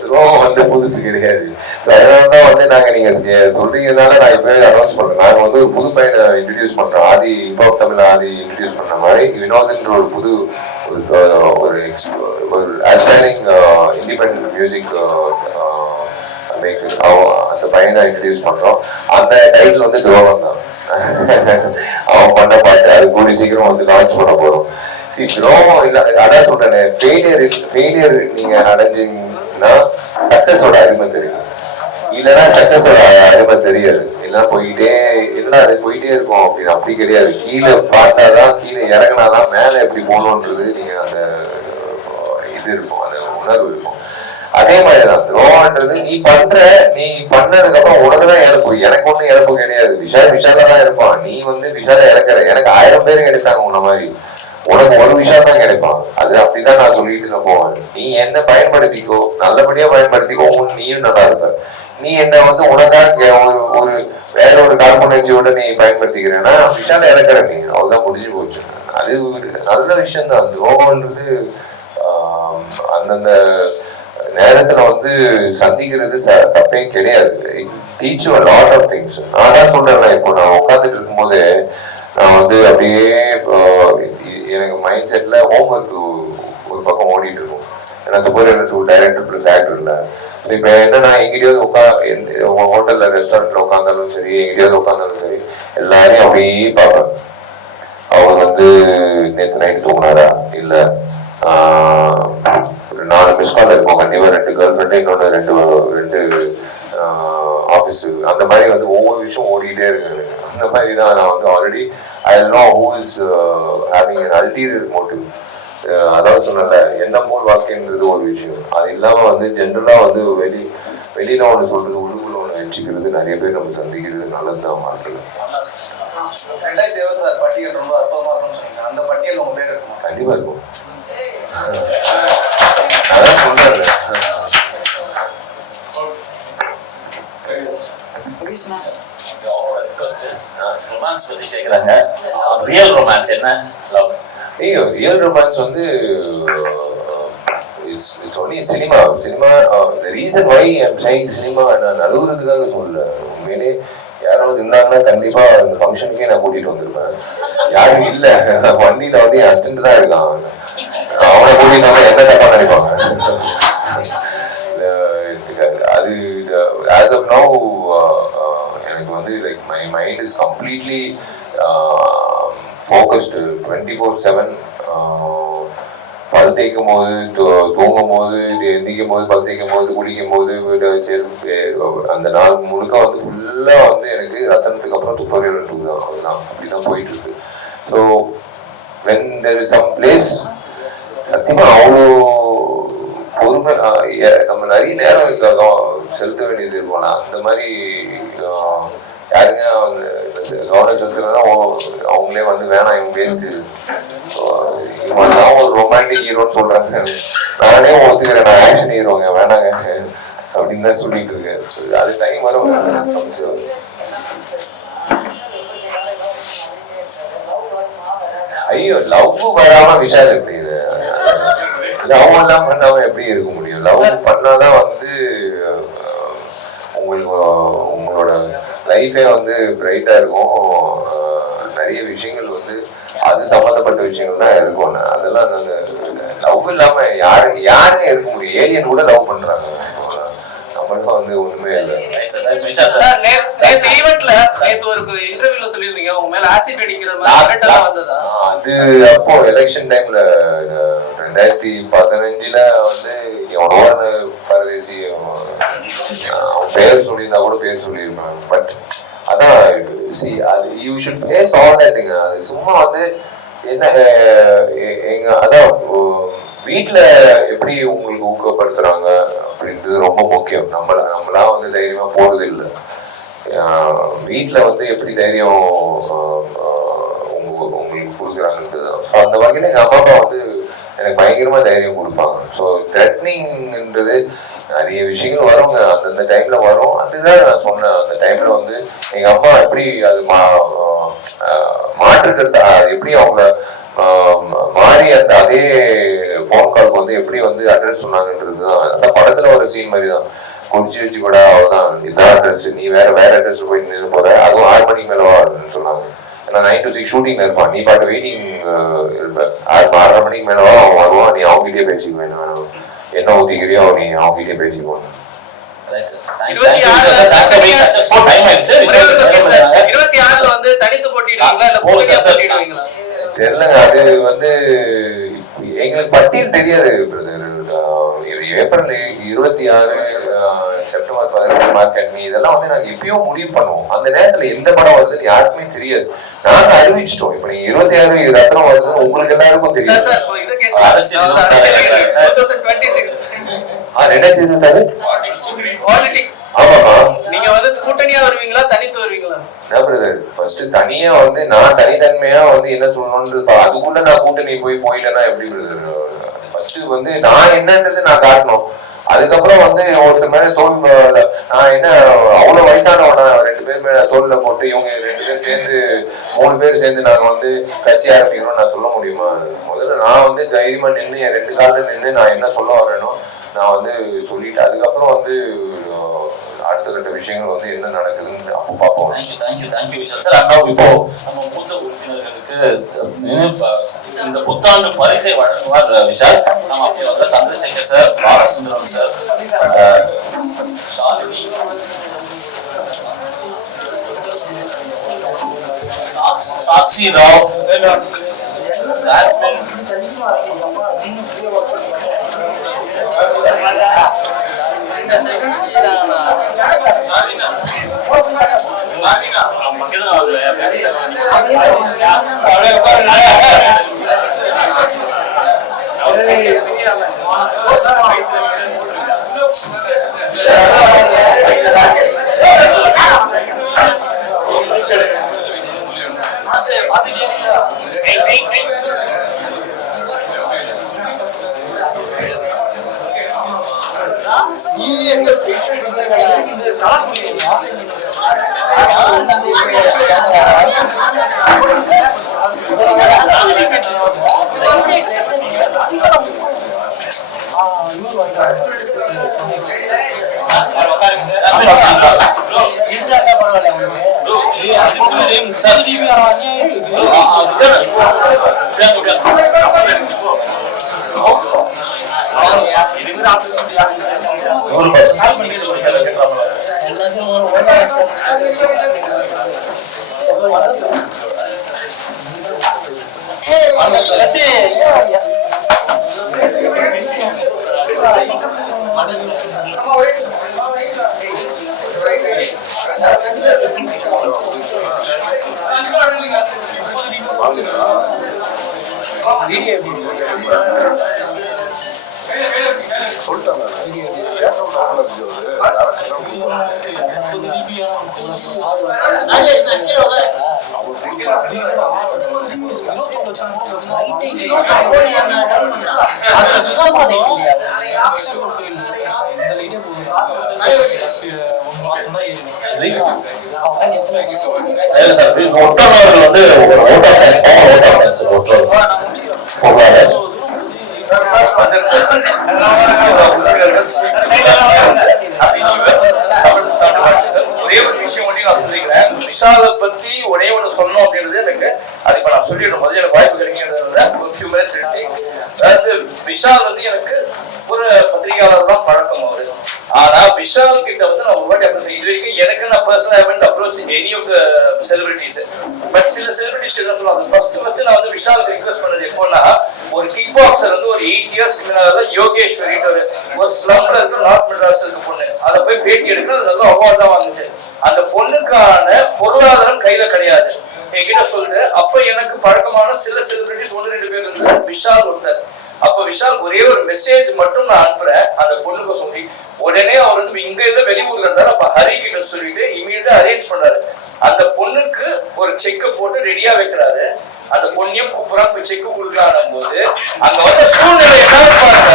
துரோகம் வந்து புதுசு கிடையாது. அதனாலதான் வந்து நாங்க நீங்க சொல்றீங்கனால நான் இப்ப அனௌன்ஸ் பண்றேன். நாங்க வந்து ஒரு புது பையனை இன்ட்ரடியூஸ் பண்றோம். ஆதி ஹிப்ஹாப் தமிழ் ஆதி இன்ட்ரடியூஸ் பண்ண மாதிரி வினோத்ன்ற ஒரு புது ஒரு ஆஸ்பைரிங் இண்டிபெண்டன்ட் மியூசிக் மேக்கர், அந்த பையனை இன்ட்ரடியூஸ் பண்றோம். அந்த டைட்டில் வந்து துரோகம் தான். அவன் பண்ண பாட்டு அது கூடி சீக்கிரம் வந்து லான்ச் பண்ண போறோம். துரோகம் இல்ல, அதான் சொல்றேன், ஃபெயிலியர் நீங்க அடைஞ்சீங்கன்னா சக்சஸோட அருமை தெரியும், இல்லைன்னா சக்சஸோட அருமை தெரியாது. எல்லாம் போயிட்டே இருக்கும் அப்படின்னு அப்படி கிடையாது. கீழே பார்த்தாதான், கீழே இறங்கினாதான் மேலே எப்படி போகணுன்றது நீங்க அந்த இது இருக்கும், அந்த உணர்வு இருக்கும். அதே மாதிரிதான் துரோகம்ன்றது நீ பண்ணதுக்கு அப்புறம் உனக்குதான் இழப்பு, எனக்கு ஒண்ணும் இழப்பு கிடையாது. விஷாலா தான் இருப்பான். நீ வந்து விஷால இறக்குற, எனக்கு 1000 பேர் கிடைச்சாங்க உன்ன மாதிரி, உனக்கு ஒரு விஷயம் தான் கிடைப்பான். அது அப்படிதான் நான் சொல்லிட்டு நான் போவேன். நீ என்ன பயன்படுத்திக்கோ, நல்லபடியா பயன்படுத்திக்கோ, நீயும் நல்லா இருப்ப. நீ என்ன வந்து உனக்காக ஒரு வேற ஒரு காழ்ப்புணர்ச்சியோட நீ பயன்படுத்திக்கிறேன்னா விஷால இறக்குற நீ, அவ்வளவுதான் முடிஞ்சு போச்சு. அது நல்ல விஷயம் தான். துரோகம்ன்றது அந்தந்த நேரத்துல வந்து சந்திக்கிறது தப்பே கிடையாது. Teach you a lot of things. நான் தான் சொல்றேன், இப்போ நான் உட்காந்துட்டு இருக்கும் போது நான் வந்து அப்படியே எனக்கு மைண்ட் செட்ல ஹோம்ஒர்க் ஒரு பக்கம் ஓடிட்டு இருக்கும். எனக்கு போய் 2 டைரக்டர் பிளஸ் ஆக்டர் இல்லை. இப்ப என்னன்னா எங்கேயாவது ஹோட்டல்ல ரெஸ்டாரண்ட்ல உட்காந்தாலும் சரி, எங்கேயாவது உட்காந்தாலும் சரி, எல்லாரையும் அப்படியே பார்ப்பேன். அவர் வந்து நேற்று நைட்டு தூங்கினாரா இல்ல, 4 மிஸ் கால் இருக்கும் கண்டிப்பா, 2 கேர்ள் ஃப்ரெண்டு, இன்னொன்று 2 ஆஃபீஸு, அந்த மாதிரி வந்து ஒவ்வொரு விஷயம் ஓடிட்டே இருக்கு. அந்த மாதிரி தான் நான் வந்து already I know who is having an ulterior motive. அதாவது சொன்னல எண்ணம் போல் வாழ்க்கைன்றது ஒரு விஷயம். அது இல்லாம வந்து ஜென்ரலா வந்து வெளியில ஒன்று சொல்றது உள்ளுக்குள்ள ஒன்று வச்சுக்கிறது நிறைய பேர் நம்ம சந்திக்கிறது நல்லதுதான் வாழ்க்கையில். 2026 பட்டியல் ரொம்ப அற்புதமா இருக்கும்னு சொன்னீங்க. அந்த பட்டியல் உங்க பேர் இருக்குமா? கண்டிப்பா இருக்கும். அதான் சொல்றாரு. ரொமான்ஸ் பத்தி கேக்குறாங்க. ரியல் ரொமான்ஸ் என்ன? லவ். ஐயோ ரியல் ரொமான்ஸ் வந்து it's only cinema. the reason why I'm saying cinema நான் நடுவுறதுக்காக சொல்லல. உண்மையிலே யாராவது இருந்தாங்கன்னா கண்டிப்பா இந்த ஃபங்க்ஷனுக்கே நான் கூட்டிட்டு வந்திருப்பேன். யாரும் இல்ல, வண்டியில வந்து என் அசிஸ்டன்ட் தான் இருக்கான். அவனை கூட்டிட்டு வந்து என்ன தப்பா நினைப்பாங்க. அது as of now எனக்கு வந்து like my mind is completely focused 24/7. பல் தேய்க்கும் போது, தூங்கும் போது, எந்திக்கும் போது, பல் தேய்க்கும் போது, குடிக்கும் போது, அந்த நாள் முழுக்க வந்து ஃபுல்லா வந்து எனக்கு ரத்தனத்துக்கு அப்புறம் துப்பறியல் தான். அதுதான் அப்படிதான் போயிட்டு இருக்கு. So when there is some place சத்தியமா அவ்வளோ பொறுமை நம்ம நிறைய நேரம் செலுத்த வேண்டியது இருக்கோம்னா அந்த மாதிரி யாருங்க அவங்க கவனம் செலுத்துறதுனா அவங்களே வந்து வேணாம் இவங்க வேஸ்ட்டு இவங்கெல்லாம் ஒரு ரொமான்டிக் ஹீரோன்னு சொல்றாங்க. நானே ஒத்துக்கிறேன், நான் ஆக்ஷன் ஹீரோங்க வேணாங்க அப்படின்னு தான் சொல்லிட்டு இருக்கேன். அது டைம் வரும். ஐயோ லவ் வராம விஷால் எப்படி லவ் எல்லாம் பண்ணாம எப்படி இருக்க முடியும்? லவ் பண்ணாதான் வந்து உங்களோட லைஃபே வந்து பிரைட்டா இருக்கும். நிறைய விஷயங்கள் வந்து அது சம்மந்தப்பட்ட விஷயங்கள் தான் இருக்கும். அதெல்லாம் அந்த லவ் இல்லாம யாருங்க இருக்க முடியும்? ஏலியன் கூட லவ் பண்றாங்க. நம்மளும் வந்து ஒண்ணுமே இல்லை. அது அப்போ எலெக்ஷன் டைம்ல 2015 வந்து பரதேசி அவன் பேர் சொல்லியிருந்தா கூட பேர் சொல்லியிருப்பாங்க. பட் அதான் அது யூ ஷுட் ஃபேஸ் ஆல் தட்ங்க. அது சும்மா வந்து என்ன எங்க அதான் வீட்டுல எப்படி உங்களுக்கு ஊக்கப்படுத்துறாங்க அப்படின்றது ரொம்ப முக்கியம். நம்மளா வந்து தைரியமா போறது இல்லை. வீட்டுல வந்து எப்படி தைரியம் உங்களுக்கு கொடுக்குறாங்கன்றது. ஸோ அந்த வகையில எங்க அம்மா அப்பா வந்து எனக்கு பயங்கரமா தைரியம் கொடுப்பாங்க. ஸோ த்ரெட்னிங்ன்றது நிறைய விஷயங்கள் வருங்க, அந்தந்த டைம்ல வரும். அதுதான் நான் சொன்னேன். அந்த டைம்ல வந்து எங்க அம்மா எப்படி அது மாற்றுக்கிறது எப்படி அவங்க மாறி அந்த அதே போன் கால்க்கு வந்து எப்படி வந்து அட்ரஸ் சொன்னாங்கன்றது தான். அந்த படத்துல ஒரு சீன் மாதிரி தான். குறிச்சு வச்சு கூட அவ்வளவுதான், இதான் அட்ரஸ், நீ வேற அட்ரஸ் போய் நின்று போற, அதுவும் 6 மணிக்கு மேல வான்னு சொன்னாங்க. ஏன்னா 9 to 6 ஷூட்டிங்ல இருப்பான், நீ பாட்டு வெயிட்டிங் இருப்ப. 6:30 மணிக்கு மேல அவன் வருவான், நீ அவங்ககிட்டயே பேசிக்க வேணும். என்ன ஊத்திக்கிறியோ நீ அவங்ககிட்டயே பேசிக்கணும். தெரியலங்க, அது வந்து எங்களுக்கு பட்டியல் தெரியாது பிரதர். ஏப்ரல் 26 செப்டம்பர் 18 மார்க்கெட் இதெல்லாம் வந்து நாங்க எப்பயும் முடிவு பண்ணுவோம். அந்த நேரத்துல எந்த படம் வருதுன்னு யாருக்குமே தெரியாது. நாங்க அறிவிச்சிட்டோம். இப்ப நீங்க 26 ரத்னம் வருதுன்னு உங்களுக்கு எல்லாருக்கும் தெரியும். 2026 ஆமாமா. நீங்க வந்து கூட்டணியா வருவீங்களா தனித்து வருவீங்களா? ஃபர்ஸ்ட் தனியா வந்து நான் தனித்தன்மையா வந்து என்ன சொல்லணும்னு அதுக்குள்ள நான் கூட்டணி போயிட்டேன்னா எப்படி பிரதர்? ஃபர்ஸ்ட் வந்து நான் என்னன்றது நான் காட்டணும். அதுக்கப்புறம் வந்து ஒருத்தர் மேல தோல் நான் என்ன அவ்வளவு வயசானவனா 2 பேர் மேல தோல்ல போட்டு இவங்க 2 பேர் சேர்ந்து 3 பேர் சேர்ந்து நாங்க வந்து கட்சி ஆரம்பிக்கிறோம் நான் சொல்ல முடியுமா? முதல்ல நான் வந்து தைரியமா நின்று என் 2 காலில் நின்று நான் என்ன சொல்ல வரேனோ நான் வந்து சொல்லிட்டு அதுக்கப்புறம் வந்து அடுத்த கட்ட விஷயங்கள் வந்து என்ன நடக்குதுன்னு அப்போ பார்ப்போம். Thank you Vishal sir. அண்ணா இப்போ நம்ம மூத்த உறுப்பினர்களுக்கு இந்த புத்தாண்டு பரிசை வழங்குவார் விஷால். நம்ம அப்படி Chandrasekhar sir, Balasundaram sir, Shalini, Sakshi Rao, Jasmine, விஷாலை பத்தி ஒரே ஒன்று சொல்லணும் அப்படின்றது எனக்கு அது இப்ப நான் சொல்லிடும் போது எனக்கு வாய்ப்பு கிடைக்கிறது. அதாவது விஷால் வந்து எனக்கு ஒரு பத்திரிகையாளர் தான் பழக்கம் ஆகுது. ஆனா விஷால் கிட்ட வந்து நான் ஒரு வாட்டி அப்ரோச் இது வரைக்கும் எனக்கு நான் பர்சனலா approach any of the celebrities. But சில செலிபிரிட்டிஸ் என்ன சொல்லுவாங்க, ஃபர்ஸ்ட் நான் வந்து விஷாலுக்கு ரிக்வெஸ்ட் பண்ணது எப்போன்னா, ஒரு கிக் பாக்ஸர் வந்து ஒரு 8 இயர்ஸ்க்கு முன்னால யோகேஸ்வரி ஒரு ஸ்லம்ல இருக்க நார்த் மெட்ராஸ்ல இருக்க பொண்ணு அதை போய் பேட்டி எடுக்கிறது நல்ல அவார்ட் தான் வாங்குச்சு. அந்த பொண்ணுக்கான பொருளாதாரம் கையில கிடையாது என்கிட்ட சொல்லுது. அப்ப எனக்கு பழக்கமான சில செலிபிரிட்டிஸ் 1-2 பேர் இருந்தது, விஷால் ஒருத்தர். அப்ப விஷால் ஒரே ஒரு மெசேஜ் மட்டும் நான் அனுப்புறேன் அந்த பொண்ணுக்கு சொல்லி. உடனே அவர் வந்து இங்க இருந்து வெளியூர்ல இருந்தாரு. அப்ப ஹரி கிட்ட சொல்லிட்டு இமீடியட்டா அரேஞ்ச் பண்றாரு. அந்த பொண்ணுக்கு ஒரு செக் போட்டு ரெடியா வைக்கிறாரு. அந்த பொண்ணையும் கூப்பிடறான், போய் செக் கொடுக்கலான் போது அங்க வந்து சூழ்நிலை என்னன்னு பாருங்க,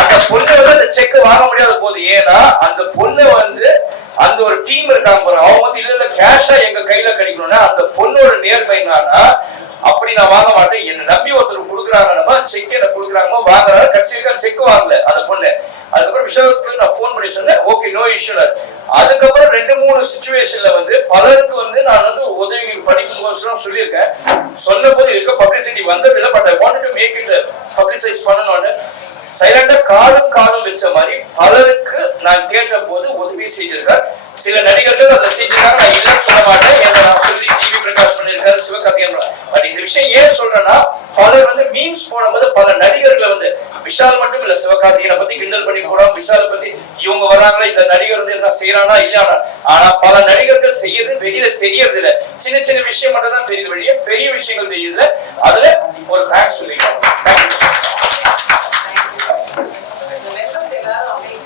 அந்த பொண்ணு வந்து அந்த செக் வாங்க முடியாத போது. ஏன்னா அந்த பொண்ணு வந்து அந்த ஒரு டீம் இருக்காங்க பாருங்க, அவங்க வந்து இல்ல கேஷா எங்க கையில கிடைக்கணும்னா அந்த பொண்ணோட நேர்மை என்னன்னா, அப்படி நான் வாங்க மாட்டேன், என்ன நம்பி ஒருத்தர் கொடுக்குறாங்கன்னா செக் என்ன கொடுக்குறாங்க வாங்குறாரு. கடைசியாக செக் வாங்கல அந்த பொண்ணு. அதுக்கப்புறம் விஷாலுக்கு நான் போன் பண்ணி சொன்னேன், ஓகே நோ இஷ்யூ. அதுக்கப்புறம் 2-3 சிச்சுவேஷன்ல வந்து பலருக்கு வந்து நான் வந்து உதவி படிப்புக்கோசரம் சொல்லியிருக்கேன். சொன்ன போது இருக்க பப்ளிசிட்டி வந்தது இல்லை. But I want to make it publicise பண்ணணும்னு சைலண்டா காலம் வச்ச மாதிரி பலருக்கு நான் கேட்ட போது உதவி செய்திருக்கார். சில நடிகர்கள் அதை செஞ்சிருக்காங்க, நான் இல்லைன்னு சொல்ல மாட்டேன். என்ன நான் சொல்லி டிவி பிரகாஷ் பண்ணியிருக்காரு, சிவகார்த்திகேயன். பட் இந்த விஷயம் ஏன் சொல்றேன்னா, பலர் வந்து மீம்ஸ் போடும்போது பல நடிகர்களை வந்து விஷால் மட்டும் இல்ல சிவகார்த்திகேயனை பத்தி கிண்டல் பண்ணி போடுறாங்க. விஷாலை பத்தி இவங்க வராங்களா, இந்த நடிகர் வந்து என்ன செய்யறானா இல்லையானா. ஆனா பல நடிகர்கள் செய்யறது வெளியில தெரியறது இல்ல. சின்ன சின்ன விஷயம் மட்டும் தான் தெரியுது, வெளியே பெரிய விஷயங்கள் தெரியுது. அதுல ஒரு தேங்க்ஸ் சொல்லிக்கலாம். எல்லாரும் அப்படியே